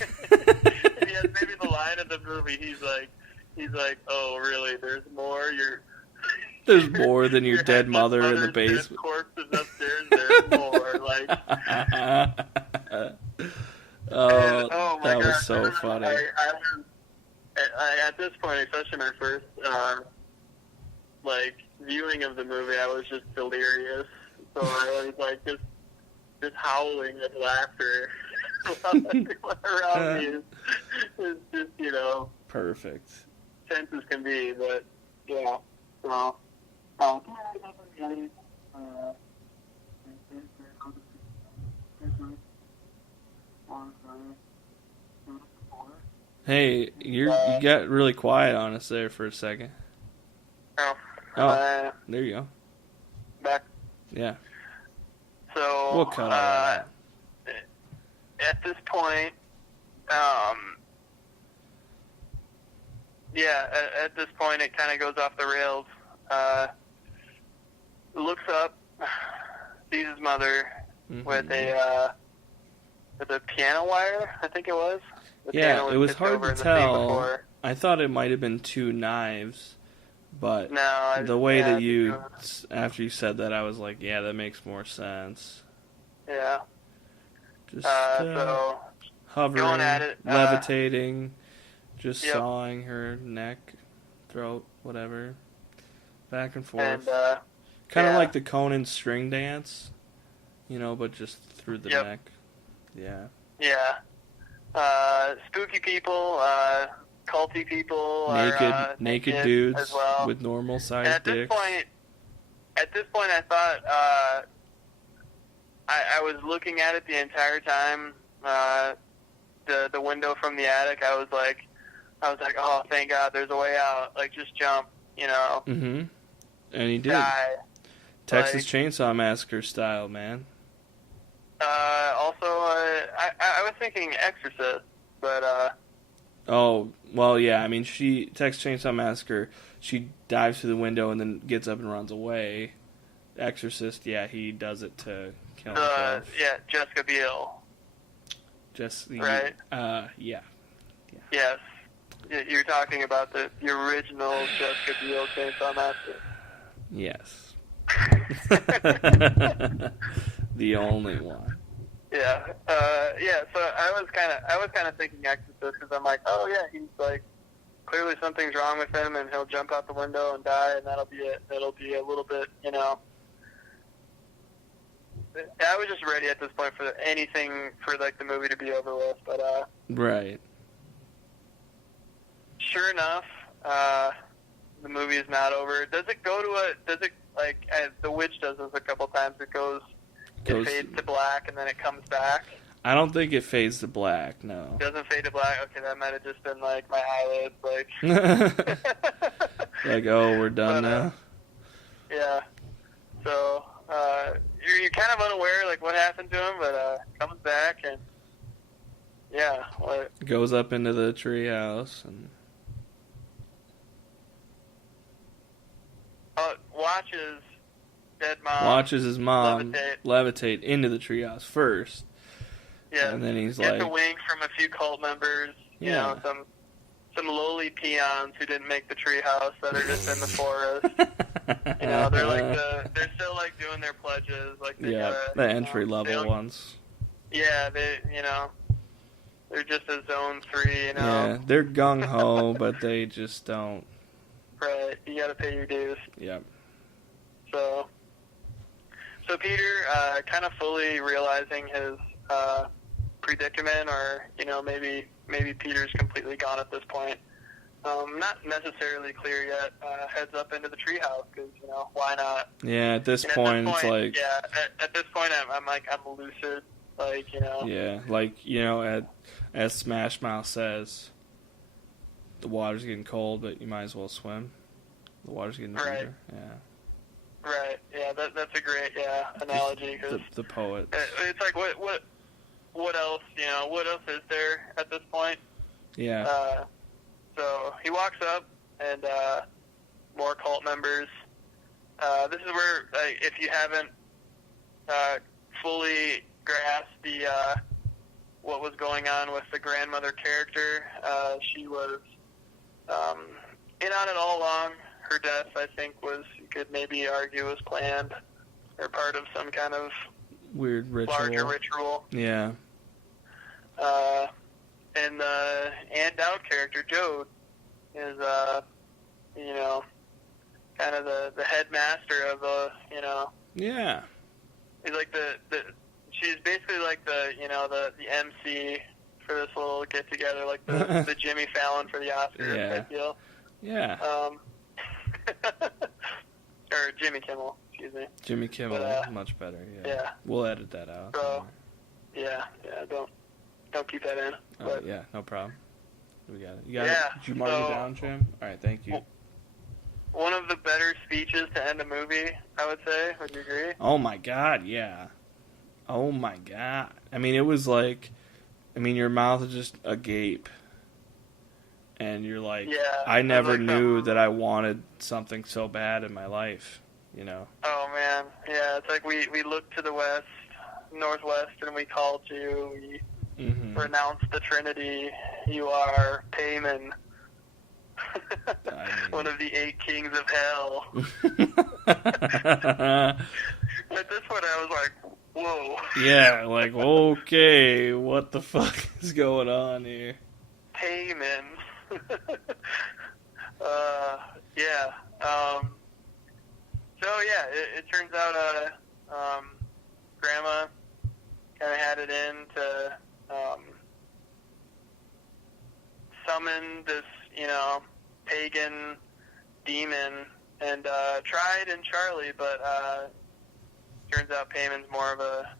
he has maybe the line of the movie, he's like, oh, really? There's more? There's more than your dead mother in the basement. Corpse is upstairs, there's more. Like, oh, that God, was so funny. I at this point, especially my first viewing of the movie, I was just delirious. So I was like just howling with laughter. Everyone around me is just, perfect. tense as can be, but, yeah. So, Hey, you got really quiet on us there for a second. Oh, there you go. back. Yeah. So, We'll cut all that out. At this point, at this point it kind of goes off the rails. Looks up, sees his mother with a piano wire, I think it was. Yeah, it was hard to tell. I thought it might have been two knives, but the way that after you said that, I was like, yeah, that makes more sense. Yeah. Just so hovering, going at it, levitating, just sawing her neck, throat, whatever, back and forth. And, kind of like the Conan string dance, but just through the neck. Yeah. Yeah. Spooky people, culty people, naked dudes as well. with normal sized dicks. At this point, I thought I was looking at it the entire time. The window from the attic. I was like, oh, thank God, there's a way out. Like, just jump, Mm-hmm. And he did. Die. Texas Chainsaw Massacre style, man. Also, I was thinking Exorcist, but oh, well, yeah. I mean, Texas Chainsaw Massacre. She dives through the window and then gets up and runs away. Exorcist, yeah, he does it to kill himself. Yeah, Jessica Biel. Right. Yeah. Yes, you're talking about the original Jessica Biel Chainsaw Massacre. Yes. The only one. Yeah. So I was kind of thinking Exorcist because I'm like, oh yeah, he's like clearly something's wrong with him, and he'll jump out the window and die, and that'll be it. That'll be a little bit, I was just ready at this point for anything for like the movie to be over with, but right. Sure enough, the movie is not over. Does it go to the witch does this a couple times. It fades to black and then it comes back. I don't think it fades to black, no. It doesn't fade to black? Okay, that might have just been like my eyelids, like. Like, oh, we're done now? Yeah. So, you're kind of unaware, like, what happened to him, but comes back and, yeah. Goes up into the treehouse and. Watches dead mom. Watches his mom levitate into the treehouse first. Yeah. And then he's gets a wink from a few cult members. You know, some lowly peons who didn't make the treehouse that are just in the forest. They're still like doing their pledges. Like the entry level ones. Yeah, they're just a zone 3. Yeah, they're gung ho, but they just don't. Right, you got to pay your dues. Yep. So Peter, kind of fully realizing his predicament, or maybe Peter's completely gone at this point. Not necessarily clear yet. Heads up into the treehouse because why not? Yeah, at this point, it's like at this point I'm lucid, Yeah, as Smash Mouth says, the water's getting cold, but you might as well swim. The water's getting deeper. Yeah. Right. Yeah. That's a great analogy. Cause the poet. It's like what else? What else is there at this point? Yeah. So he walks up, and more cult members. This is where, if you haven't fully grasped the what was going on with the grandmother character, she was in on it all along. Her death, I think, you could maybe argue, was planned or part of some kind of weird ritual. Larger ritual. Yeah. And the Ann Dowd character, Jode, is, kind of the headmaster of Yeah. He's like she's basically like the MC for this little get together, like the Jimmy Fallon for the Oscars type deal. Yeah. Or Jimmy Kimmel, excuse me. Jimmy Kimmel, much better. Yeah. We'll edit that out. So, don't keep that in. But, yeah, no problem. We got it. You got it? Did you mark it down, Jim? All right, thank you. One of the better speeches to end a movie, I would say. Would you agree? Oh my God, yeah. Oh my God. I mean, it was like, your mouth is just agape. And you're like, I never knew that I wanted something so bad in my life, you know? Oh, man. Yeah, it's like we looked to the west, northwest, and we called you. We renounced the Trinity. You are Payman. One of the 8 kings of hell. At this point, I was like, whoa. Yeah, like, okay, what the fuck is going on here? Payman. It turns out Grandma kind of had it in to summon this, pagan demon, and tried in Charlie, but turns out Payman's more of a,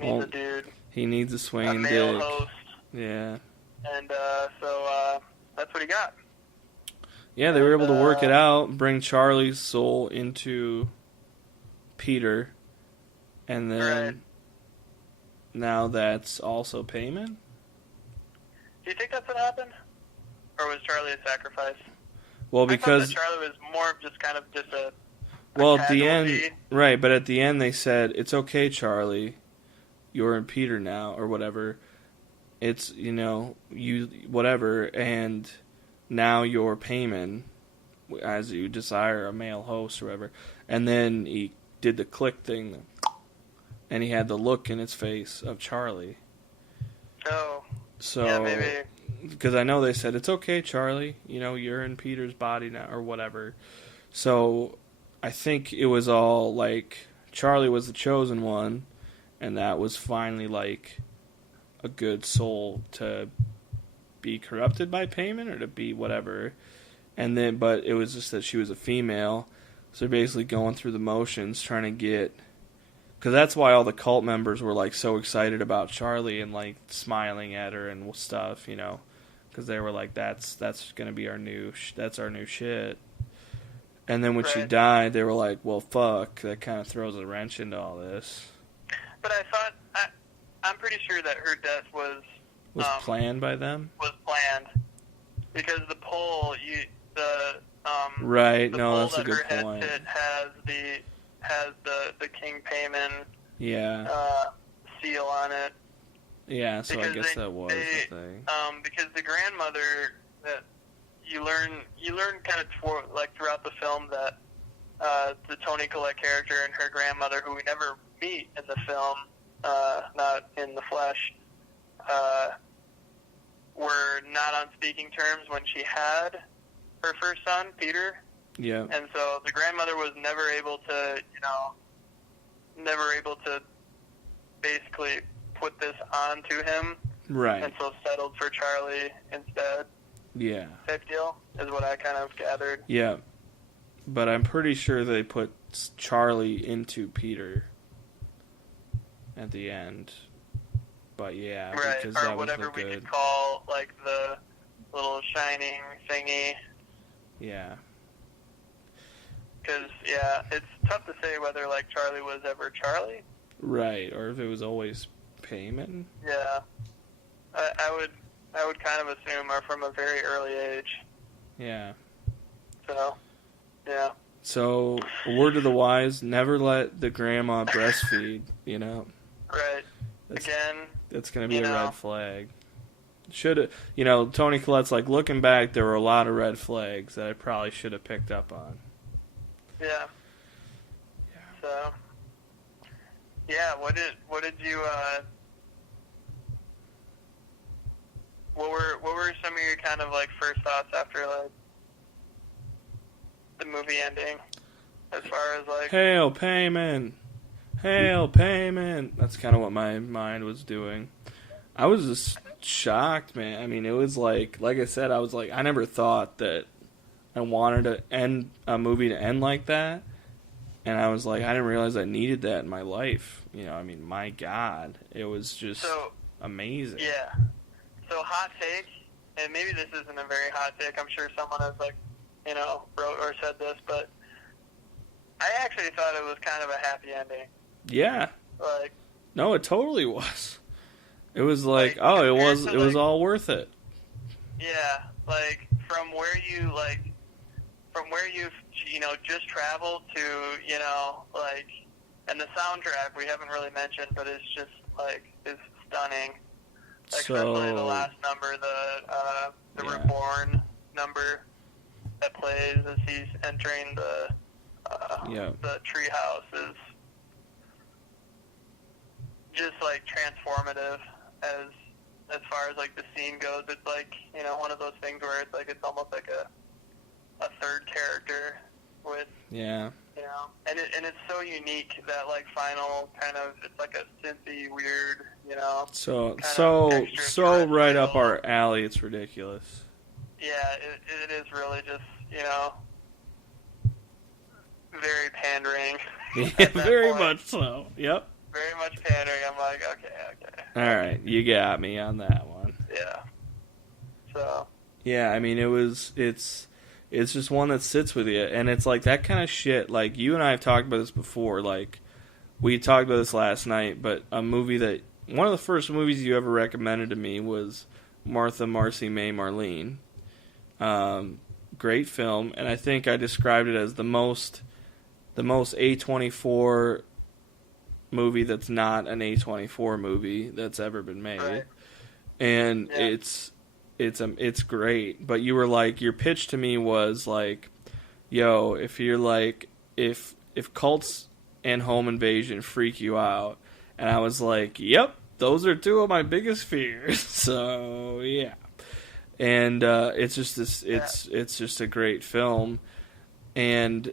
needs a dude. He needs a swinging dick. A male host. Yeah. And so that's what he got. Yeah, they were able to work it out, bring Charlie's soul into Peter, and then now that's also Payman? Do you think that's what happened? Or was Charlie a sacrifice? Well, because I thought that Charlie was more of just kind of just a at the end, right, but at the end they said, it's okay, Charlie, you're in Peter now, or whatever. It's, you, whatever, and now you're Payman, as you desire a male host or whatever. And then he did the click thing, and he had the look in his face of Charlie. Oh. So, yeah, maybe. Because I know they said, it's okay, Charlie, you're in Peter's body now, or whatever. So, I think it was all, like, Charlie was the chosen one, and that was finally, like, a good soul to be corrupted by Payman, or to be whatever. And then, but it was just that she was a female, so they're basically going through the motions, trying to get... Because that's why all the cult members were, like, so excited about Charlie and, like, smiling at her and stuff, because they were like, that's going to be our new shit. And then when she died, they were like, well, fuck, that kind of throws a wrench into all this. But I thought, I'm pretty sure that her death was planned by them? Was planned. Because the pole, right, the no, pole that's that a good her point. head has the King Payman seal on it. Yeah, so I guess that was the thing. Because the grandmother that you learn kind of throughout the film that the Toni Collette character and her grandmother, who we never meet in the film, not in the flesh, were not on speaking terms when she had her first son, Peter. Yeah. And so the grandmother was never able to basically put this on to him. Right. And so settled for Charlie instead. Yeah. Type deal is what I kind of gathered. Yeah. But I'm pretty sure they put Charlie into Peter at the end. But yeah, right, because or that whatever was we good. could call like the little shining thingy. Yeah. Because it's tough to say whether like Charlie was ever Charlie. Right, or if it was always Payman. Yeah, I would kind of assume, or from a very early age. Yeah. So, yeah. So, a word to the wise: never let the grandma breastfeed. Right. That's going to be a red flag. Should have, Toni Collette's like, looking back, there were a lot of red flags that I probably should have picked up on. Yeah. So, yeah, what did you, what were some of your kind of, like, first thoughts after, like, the movie ending? As far as, like... Hail, Payman! hail payment. That's kind of what my mind was doing. I was just shocked, man. I mean, it was like I said, I was like, I never thought that I wanted to end a movie to end like that. And I was like, I didn't realize I needed that in my life. You know, I mean, my God, it was just amazing. Yeah. So hot take, and maybe this isn't a very hot take. I'm sure someone has wrote or said this, but I actually thought it was kind of a happy ending. Yeah. Like. No, it totally was. It was like it was all worth it. Yeah, like from where you've just traveled to, and the soundtrack we haven't really mentioned, but it's just is stunning. Especially the last number, the Reborn number that plays as he's entering the treehouse is just transformative as far as the scene goes. It's one of those things where it's almost like a third character with and it's so unique that final kind of, it's like a synthy weird so right up our alley. It's ridiculous. Yeah, it is really just very pandering. Yeah, very much so. Yep. Very much pandering. I'm like, okay. All right, you got me on that one. Yeah. So. Yeah, I mean, it's just one that sits with you, and it's like that kind of shit. Like, you and I have talked about this before. Like, we talked about this last night, but one of the first movies you ever recommended to me was Martha, Marcy, May, Marlene. Great film, and I think I described it as the most A24 movie that's not an A24 movie that's ever been made. Right. And it's great, but you were like, your pitch to me was like, yo, if you're like, if cults and home invasion freak you out, and I was like, yep, those are two of my biggest fears. So yeah, and it's just it's just a great film, and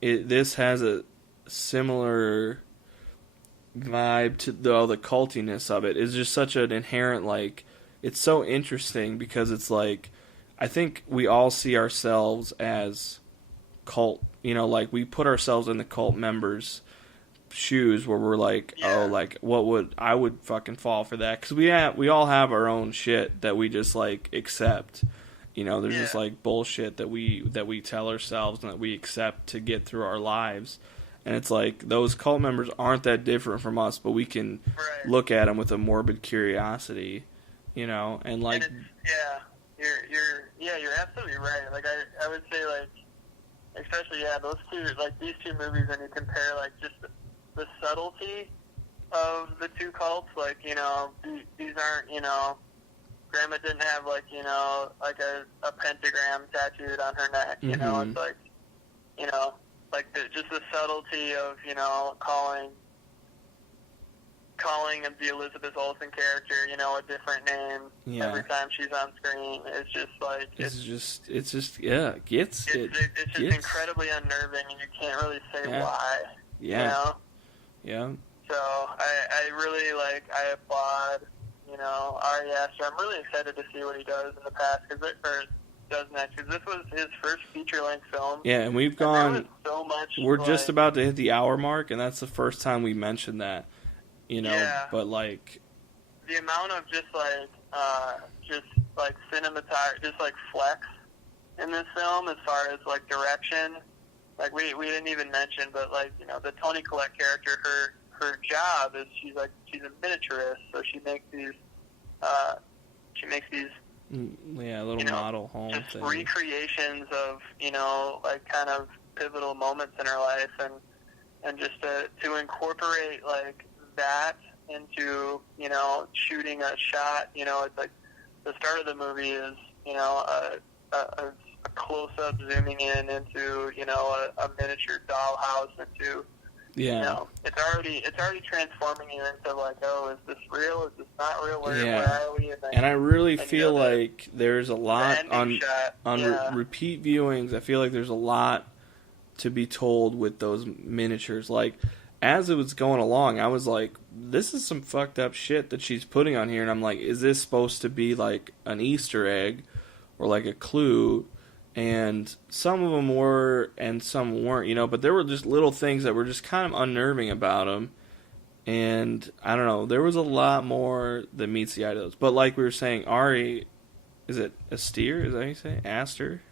this has a similar vibe to the cultiness of it. It's just such an inherent it's so interesting because it's like, I think we all see ourselves as cult, we put ourselves in the cult members' shoes where we're like, I would fucking fall for that, because we all have our own shit that we just accept. There's just bullshit that we tell ourselves and that we accept to get through our lives. And it's like, those cult members aren't that different from us, but we can look at them with a morbid curiosity, and you're absolutely right. I would say especially those two, these two movies, when you compare just the subtlety of the two cults, these aren't, Grandma didn't have a pentagram tattooed on her neck, it's just the subtlety of calling the Elizabeth Olsen character a different name every time she's on screen. It's just it's just incredibly unnerving, and you can't really say why. Yeah. So I really I applaud Ari Aster. I'm really excited to see what he does in the past does next, because this was his first feature-length film. Yeah, and we've gone so much. We're just about to hit the hour mark, and that's the first time we mentioned that. But the amount of just cinematography, just flex in this film as far as direction. We didn't even mention, but the Toni Collette character, her job is she's a miniaturist, so she makes these little model home just things. Recreations of kind of pivotal moments in her life, and just to incorporate that into shooting a shot. It's the start of the movie is a close-up zooming in into a miniature dollhouse, into it's already transforming you into oh, is this real? Is this not real? Where are we? And I really feel like there's a lot on repeat viewings. I feel like there's a lot to be told with those miniatures. as it was going along, I was like, this is some fucked up shit that she's putting on here. And I'm like, is this supposed to be like an Easter egg or like a clue? And some of them were and some weren't, you know, but there were just little things that were just kind of unnerving about them. And I don't know, there was a lot more that meets the eye to those. But like we were saying, Ari, is it Aster? Is that how you say? Aster?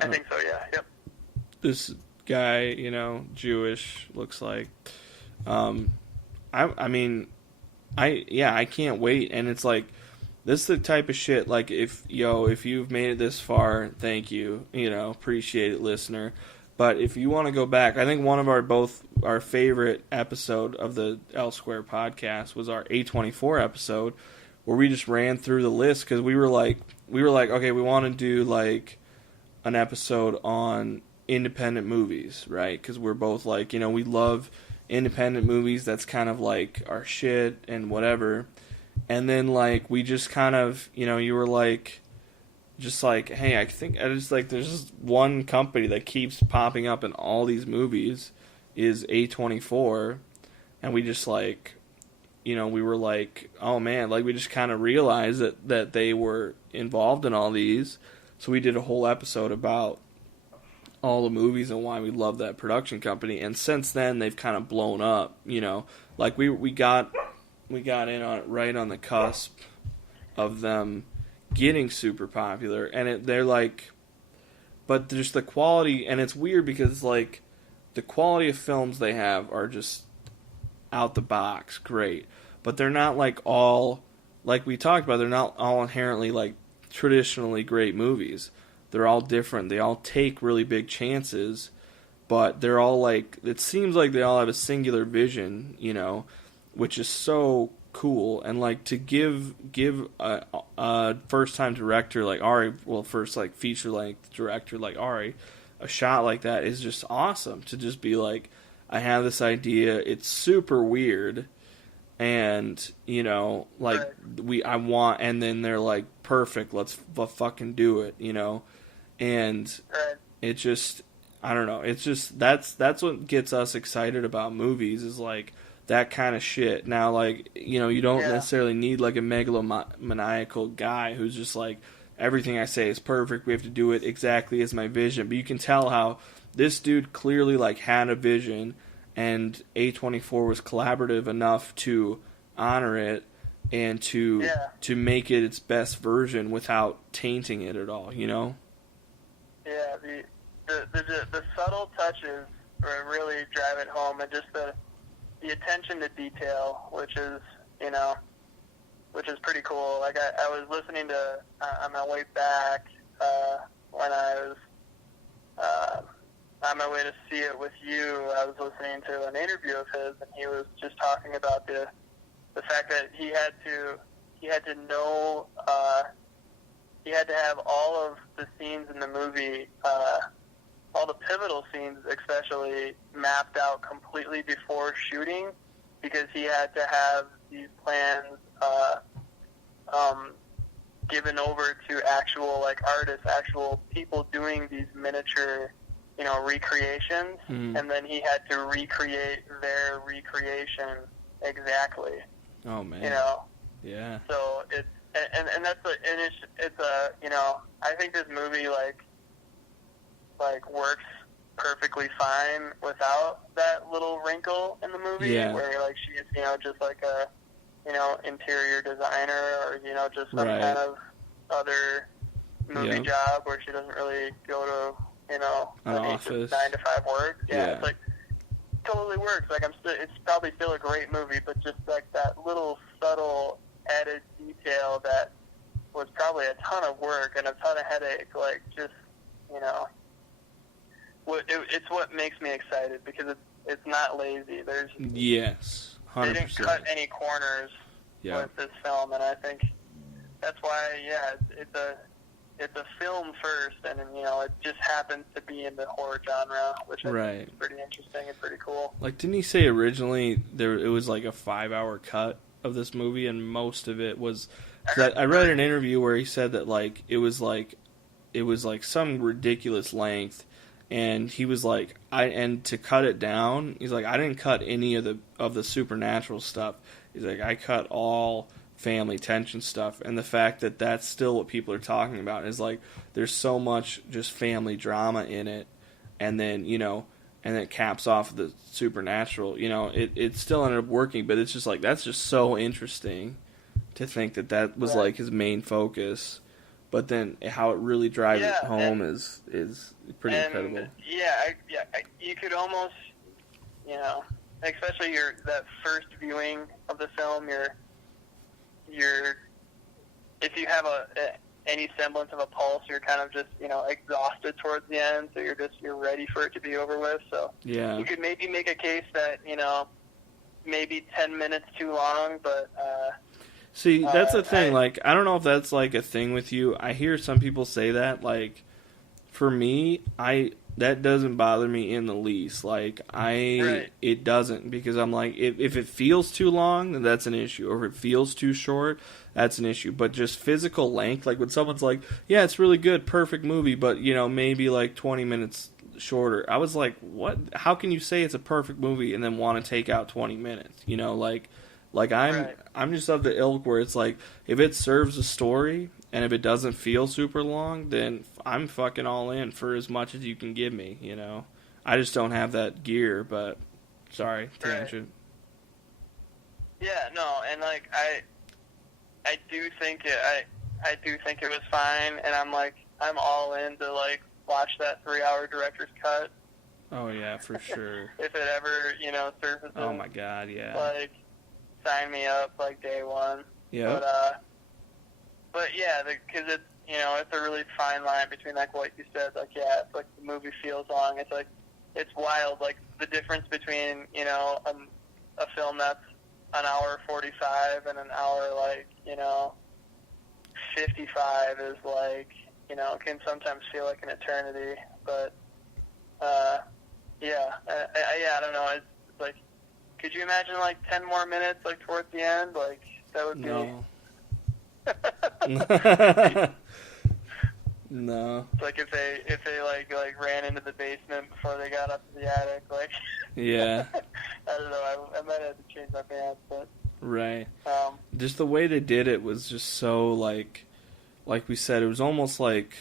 I think so, yeah. Yep. This guy, you know, Jewish, looks like. I mean, I can't wait. And it's like, this is the type of shit, like, if you've made it this far, thank you. You know, appreciate it, listener. But if you want to go back, I think one of our favorite episode of the L Square podcast was our A24 episode, where we just ran through the list because we were like, okay, we want to do like an episode on independent movies, right? Because we're both like, you know, we love independent movies. That's kind of like our shit and whatever. And then like we just kind of, you know, you were like, just like, hey, I think I just like there's just one company that keeps popping up in all these movies is A24, and we just like, you know, we were like, oh man, like we just kind of realized that they were involved in all these, so we did a whole episode about all the movies and why we love that production company. And since then they've kind of blown up, you know, like we got in on it right on the cusp of them getting super popular, and they're like, but just the quality, and it's weird because like the quality of films they have are just out the box great, but they're not like all, like we talked about, they're not all inherently like traditionally great movies. They're all different. They all take really big chances, but they're all like, it seems like they all have a singular vision, you know, which is so cool. And like to give a first time director like Ari, well, first like feature length director like Ari, a shot like that is just awesome. To just be like, I have this idea, it's super weird, and you know, like I want, and then they're like, perfect, let's fucking do it, you know. And it just, I don't know, it's just that's what gets us excited about movies, is like that kind of shit. Now, like, you know, you don't necessarily need like a megalomaniacal guy who's just like, everything I say is perfect, we have to do it exactly as my vision. But you can tell how this dude clearly like had a vision, and A24 was collaborative enough to honor it and to make it its best version without tainting it at all, you know? Yeah, the subtle touches really drive it home, and just the attention to detail, which is, you know, which is pretty cool. Like I was listening to on my way back when I was on my way to see it with you. I was listening to an interview of his, and he was just talking about the fact that he had to know. He had to have all of the scenes in the movie, all the pivotal scenes especially, mapped out completely before shooting, because he had to have these plans given over to actual like artists, actual people doing these miniature, you know, recreations, and then he had to recreate their recreation exactly. Oh man. You know. Yeah. So it's and that's it's a you know, I think this movie like works perfectly fine without that little wrinkle in the movie, where like she's, you know, just like a, you know, interior designer, or, you know, just some kind of other movie job where she doesn't really go to, you know, an office 9 to 5 work. It's like totally works. Like it's probably still a great movie, but just like that little subtle added detail that was probably a ton of work and a ton of headache. Like, just, you know, it's what makes me excited, because it's not lazy. There's 100%. They didn't cut any corners with this film, and I think that's why it's a film first, and you know, it just happens to be in the horror genre, which I think is pretty interesting and pretty cool. Like, didn't he say originally it was like a 5-hour cut of this movie, and most of it was, I read an interview where he said that like it was like some ridiculous length, and he was like, and to cut it down, he's like, I didn't cut any of the supernatural stuff. He's like, I cut all family tension stuff, and the fact that that's still what people are talking about is like, there's so much just family drama in it, and then and it caps off the supernatural. It still ended up working, but it's just like, that's just so interesting to think that was like his main focus. But then how it really drives it home is pretty incredible. You could almost, especially that first viewing of the film, if you have any semblance of a pulse, you're kind of just exhausted towards the end, so you're ready for it to be over with. So you could maybe make a case that maybe 10 minutes too long, but. See, that's the thing. Like, I don't know if that's like a thing with you. I hear some people say that. Like, for me, that doesn't bother me in the least. Like, it doesn't, because I'm like, if it feels too long, then that's an issue. Or if it feels too short, that's an issue. But just physical length, like when someone's like, yeah, it's really good, perfect movie, but maybe like 20 minutes shorter. I was like, what? How can you say it's a perfect movie and then want to take out 20 minutes? I'm just of the ilk where it's like, if it serves a story and if it doesn't feel super long, then I'm fucking all in for as much as you can give me. I just don't have that gear. But sorry, tangent. Yeah, no, and like I do think it was fine, and I'm all in to like watch that 3-hour director's cut. Oh yeah, for sure. If it ever surfaces. Oh my god, yeah. Like, sign me up like day one. Yeah. But yeah, because it's it's a really fine line between like what you said, like it's like the movie feels long. It's like it's wild, like the difference between a film that's an hour 45 and an hour 55 is like can sometimes feel like an eternity. But I don't know. It's like, could you imagine like 10 more minutes like towards the end? Like that would be. No. No. It's like if they like ran into the basement before they got up to the attic, like. Yeah. I don't know. I might have to change my pants, but. Right. Just the way they did it was just so like we said, it was almost like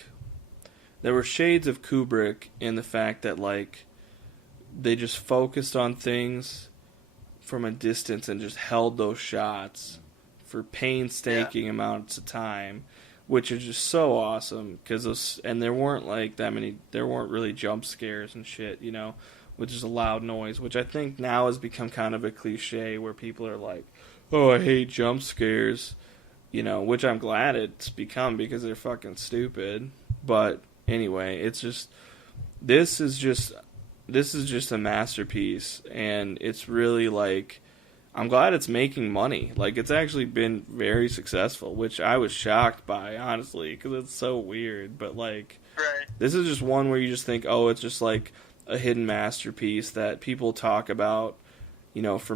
there were shades of Kubrick in the fact that like they just focused on things from a distance and just held those shots for painstaking amounts of time, which is just so awesome. And there weren't like that many. There weren't really jump scares and shit, which is a loud noise, which I think now has become kind of a cliche where people are like, "Oh, I hate jump scares," which I'm glad it's become because they're fucking stupid. But anyway, it's just this is just a masterpiece, and it's really like, I'm glad it's making money. Like, it's actually been very successful, which I was shocked by, honestly, because it's so weird. But like, this is just one where you just think, oh, it's just like a hidden masterpiece that people talk about, for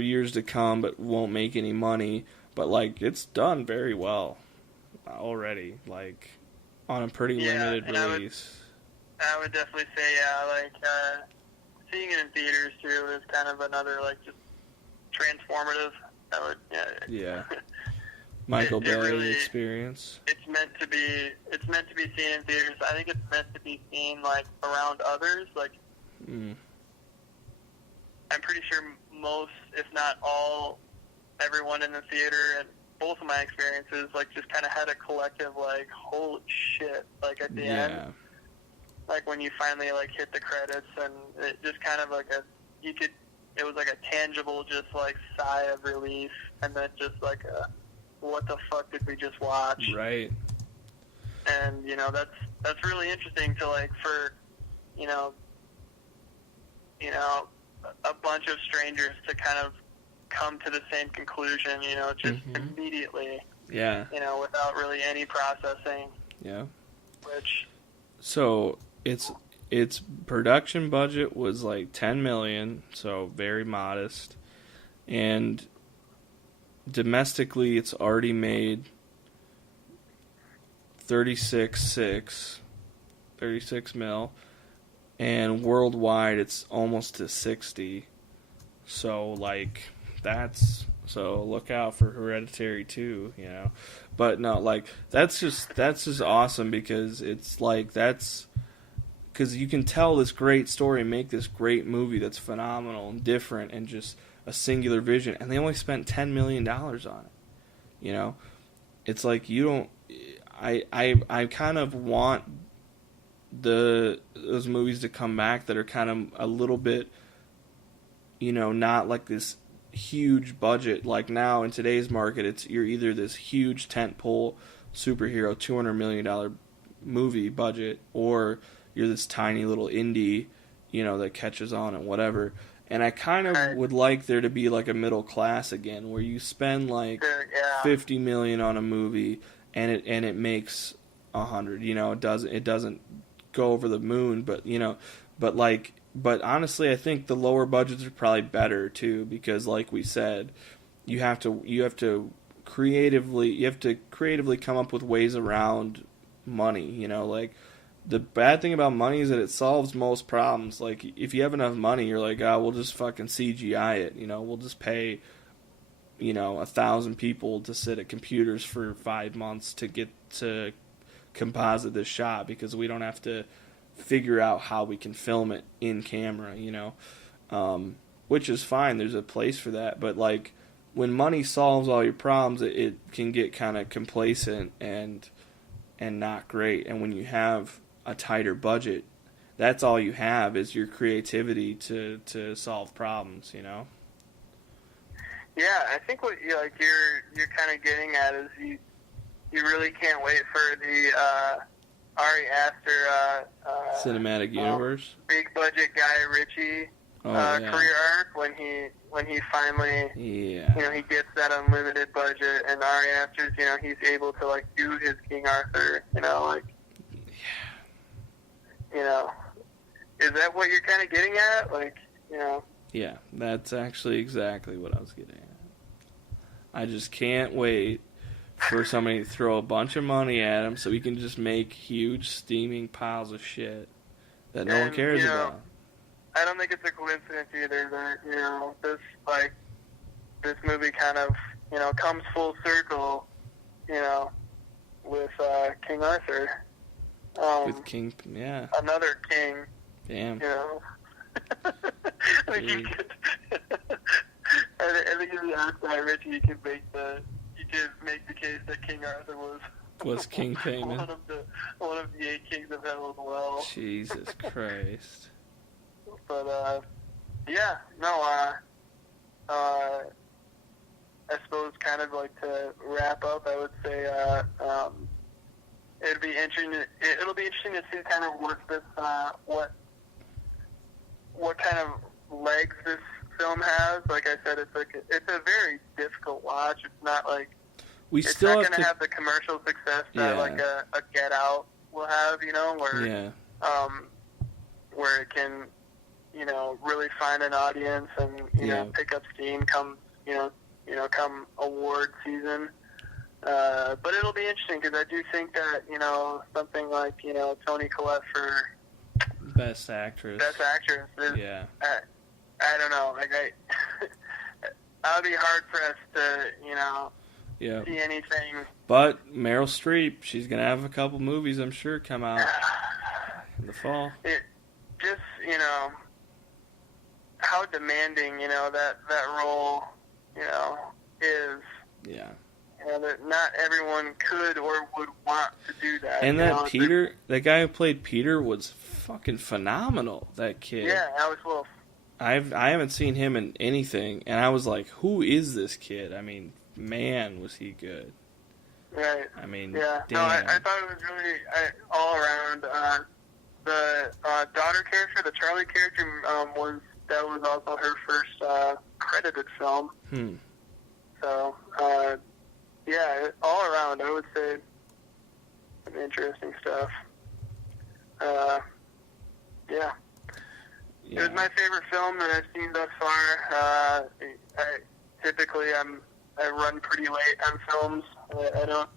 years to come, but won't make any money. But like, it's done very well already, like on a pretty limited release. I would definitely say, seeing it in theaters too is kind of another like just transformative. Michael Bay really, experience. It's meant to be seen in theaters. I think it's meant to be seen like around others. Like, I'm pretty sure most, if not all, everyone in the theater and both of my experiences like just kind of had a collective like, holy shit, like at the end. Like when you finally like hit the credits, and it just kind of like it was like a tangible just like sigh of relief, and then just like what the fuck did we just watch? Right. And that's really interesting to like for a bunch of strangers to kind of come to the same conclusion, just immediately. Yeah. Without really any processing. Yeah. So its production budget was like $10 million, so very modest. And domestically, it's already made 36 mil. and worldwide it's almost to 60. So like so look out for Hereditary 2, you know. But no, like that's just awesome because it's like because you can tell this great story and make this great movie that's phenomenal and different and just a singular vision, and they only spent $10 million on it. You know, it's like you don't. I kind of want those movies to come back that are kind of a little bit, you know, not like this huge budget. Like now in today's market, you're either this huge tentpole superhero $200 million movie budget, or you're this tiny little indie, you know, that catches on and whatever. And I kind of would like there to be like a middle class again, where you spend like $50 million on a movie and it makes 100. You know, it doesn't go over the moon, but you know, but honestly, I think the lower budgets are probably better too, because like we said, you have to creatively come up with ways around money. You know, like the bad thing about money is that it solves most problems. Like if you have enough money, you're like, oh, we'll just fucking CGI it. You know, we'll just pay, you know, 1,000 people to sit at computers for 5 months to get to composite this shot, because we don't have to figure out how we can film it in camera, you know, which is fine. There's a place for that. But like when money solves all your problems, it can get kind of complacent and not great. And when you have a tighter budget, that's all you have is your creativity to solve problems, you know. Yeah, I think what you're kind of getting at is you really can't wait for the Ari Aster cinematic universe, big budget Guy Ritchie career arc when he finally you know, he gets that unlimited budget, and Ari Aster's, you know, he's able to like do his King Arthur, you know, like you know, is that what you're kind of getting at, like, you know? Yeah, that's actually exactly what I was getting at. I just can't wait for somebody to throw a bunch of money at him so we can just make huge steaming piles of shit that no one cares about. I don't think it's a coincidence either that, you know, this movie kind of, you know, comes full circle, you know, with King Arthur. With King, yeah. Another king. Damn. You know. I think if you ask Guy Ritchie, you can make the case that King Arthur was King Payment. one of the 8 kings of hell as well. Jesus Christ. But I suppose kind of like to wrap up, I would say it'll be interesting to see kind of what this what kind of legs this film has. Like I said, it's a very difficult watch. It's not like it's not going to have the commercial success that like a Get Out will have, you know, where it can, you know, really find an audience and you know, pick up steam come come award season. But it'll be interesting because I do think that, you know, something like, you know, Toni Collette for Best Actress is, I don't know, like I'll be hard pressed to, you know, see anything. But Meryl Streep, she's gonna have a couple movies, I'm sure, come out in the fall. It just, you know, how demanding, you know, that role, you know, is. Yeah. You know, that not everyone could or would want to do that. And that guy who played Peter was fucking phenomenal, that kid. Yeah, Alex Wolff. I haven't seen him in anything, and I was like, who is this kid? I mean, man, was he good. Right. I mean, yeah. damn. No, I thought it was really all around. The daughter character, the Charlie character, was also her first credited film. So, yeah, all around, I would say some interesting stuff. Yeah. It was my favorite film that I've seen thus far. Typically, I run pretty late on films. I don't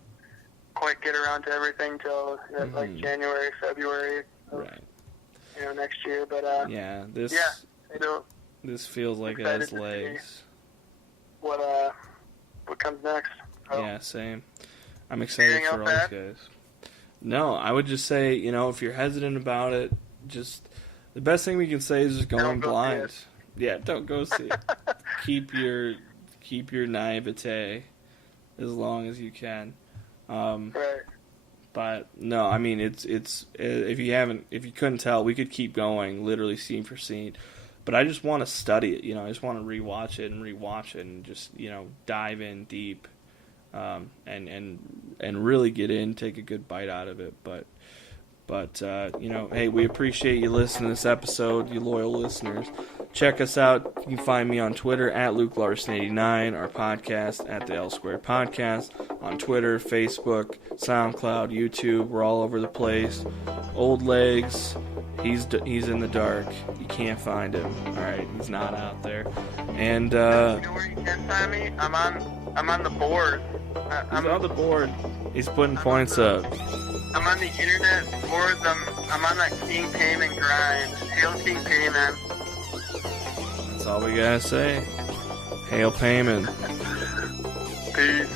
quite get around to everything till like January, February. Right. You know, next year. here, but yeah, I know. this feels like it has legs. What comes next? Oh. Yeah, same. I'm excited for all these guys. No, I would just say, if you're hesitant about it, just the best thing we can say is just going blind. Yeah, don't go see it. Keep your naivete as long as you can. Right. But no, I mean it's if you couldn't tell, we could keep going, literally scene for scene. But I just want to study it, I just want to rewatch it and just dive in deep, and really get in, take a good bite out of it. But hey, we appreciate you listening to this episode, you loyal listeners. Check us out. You can find me on Twitter at LukeLarson89, our podcast at the L Squared Podcast, on Twitter, Facebook, SoundCloud, YouTube. We're all over the place. Old Legs, he's in the dark. You can't find him. All right, he's not out there. And you know where you can find me? I'm on the board. He's on the board. He's putting points up. I'm on the internet boards. I'm on that King Payment grind. Hail King Payment. That's all we gotta say. Hail Payment. Peace.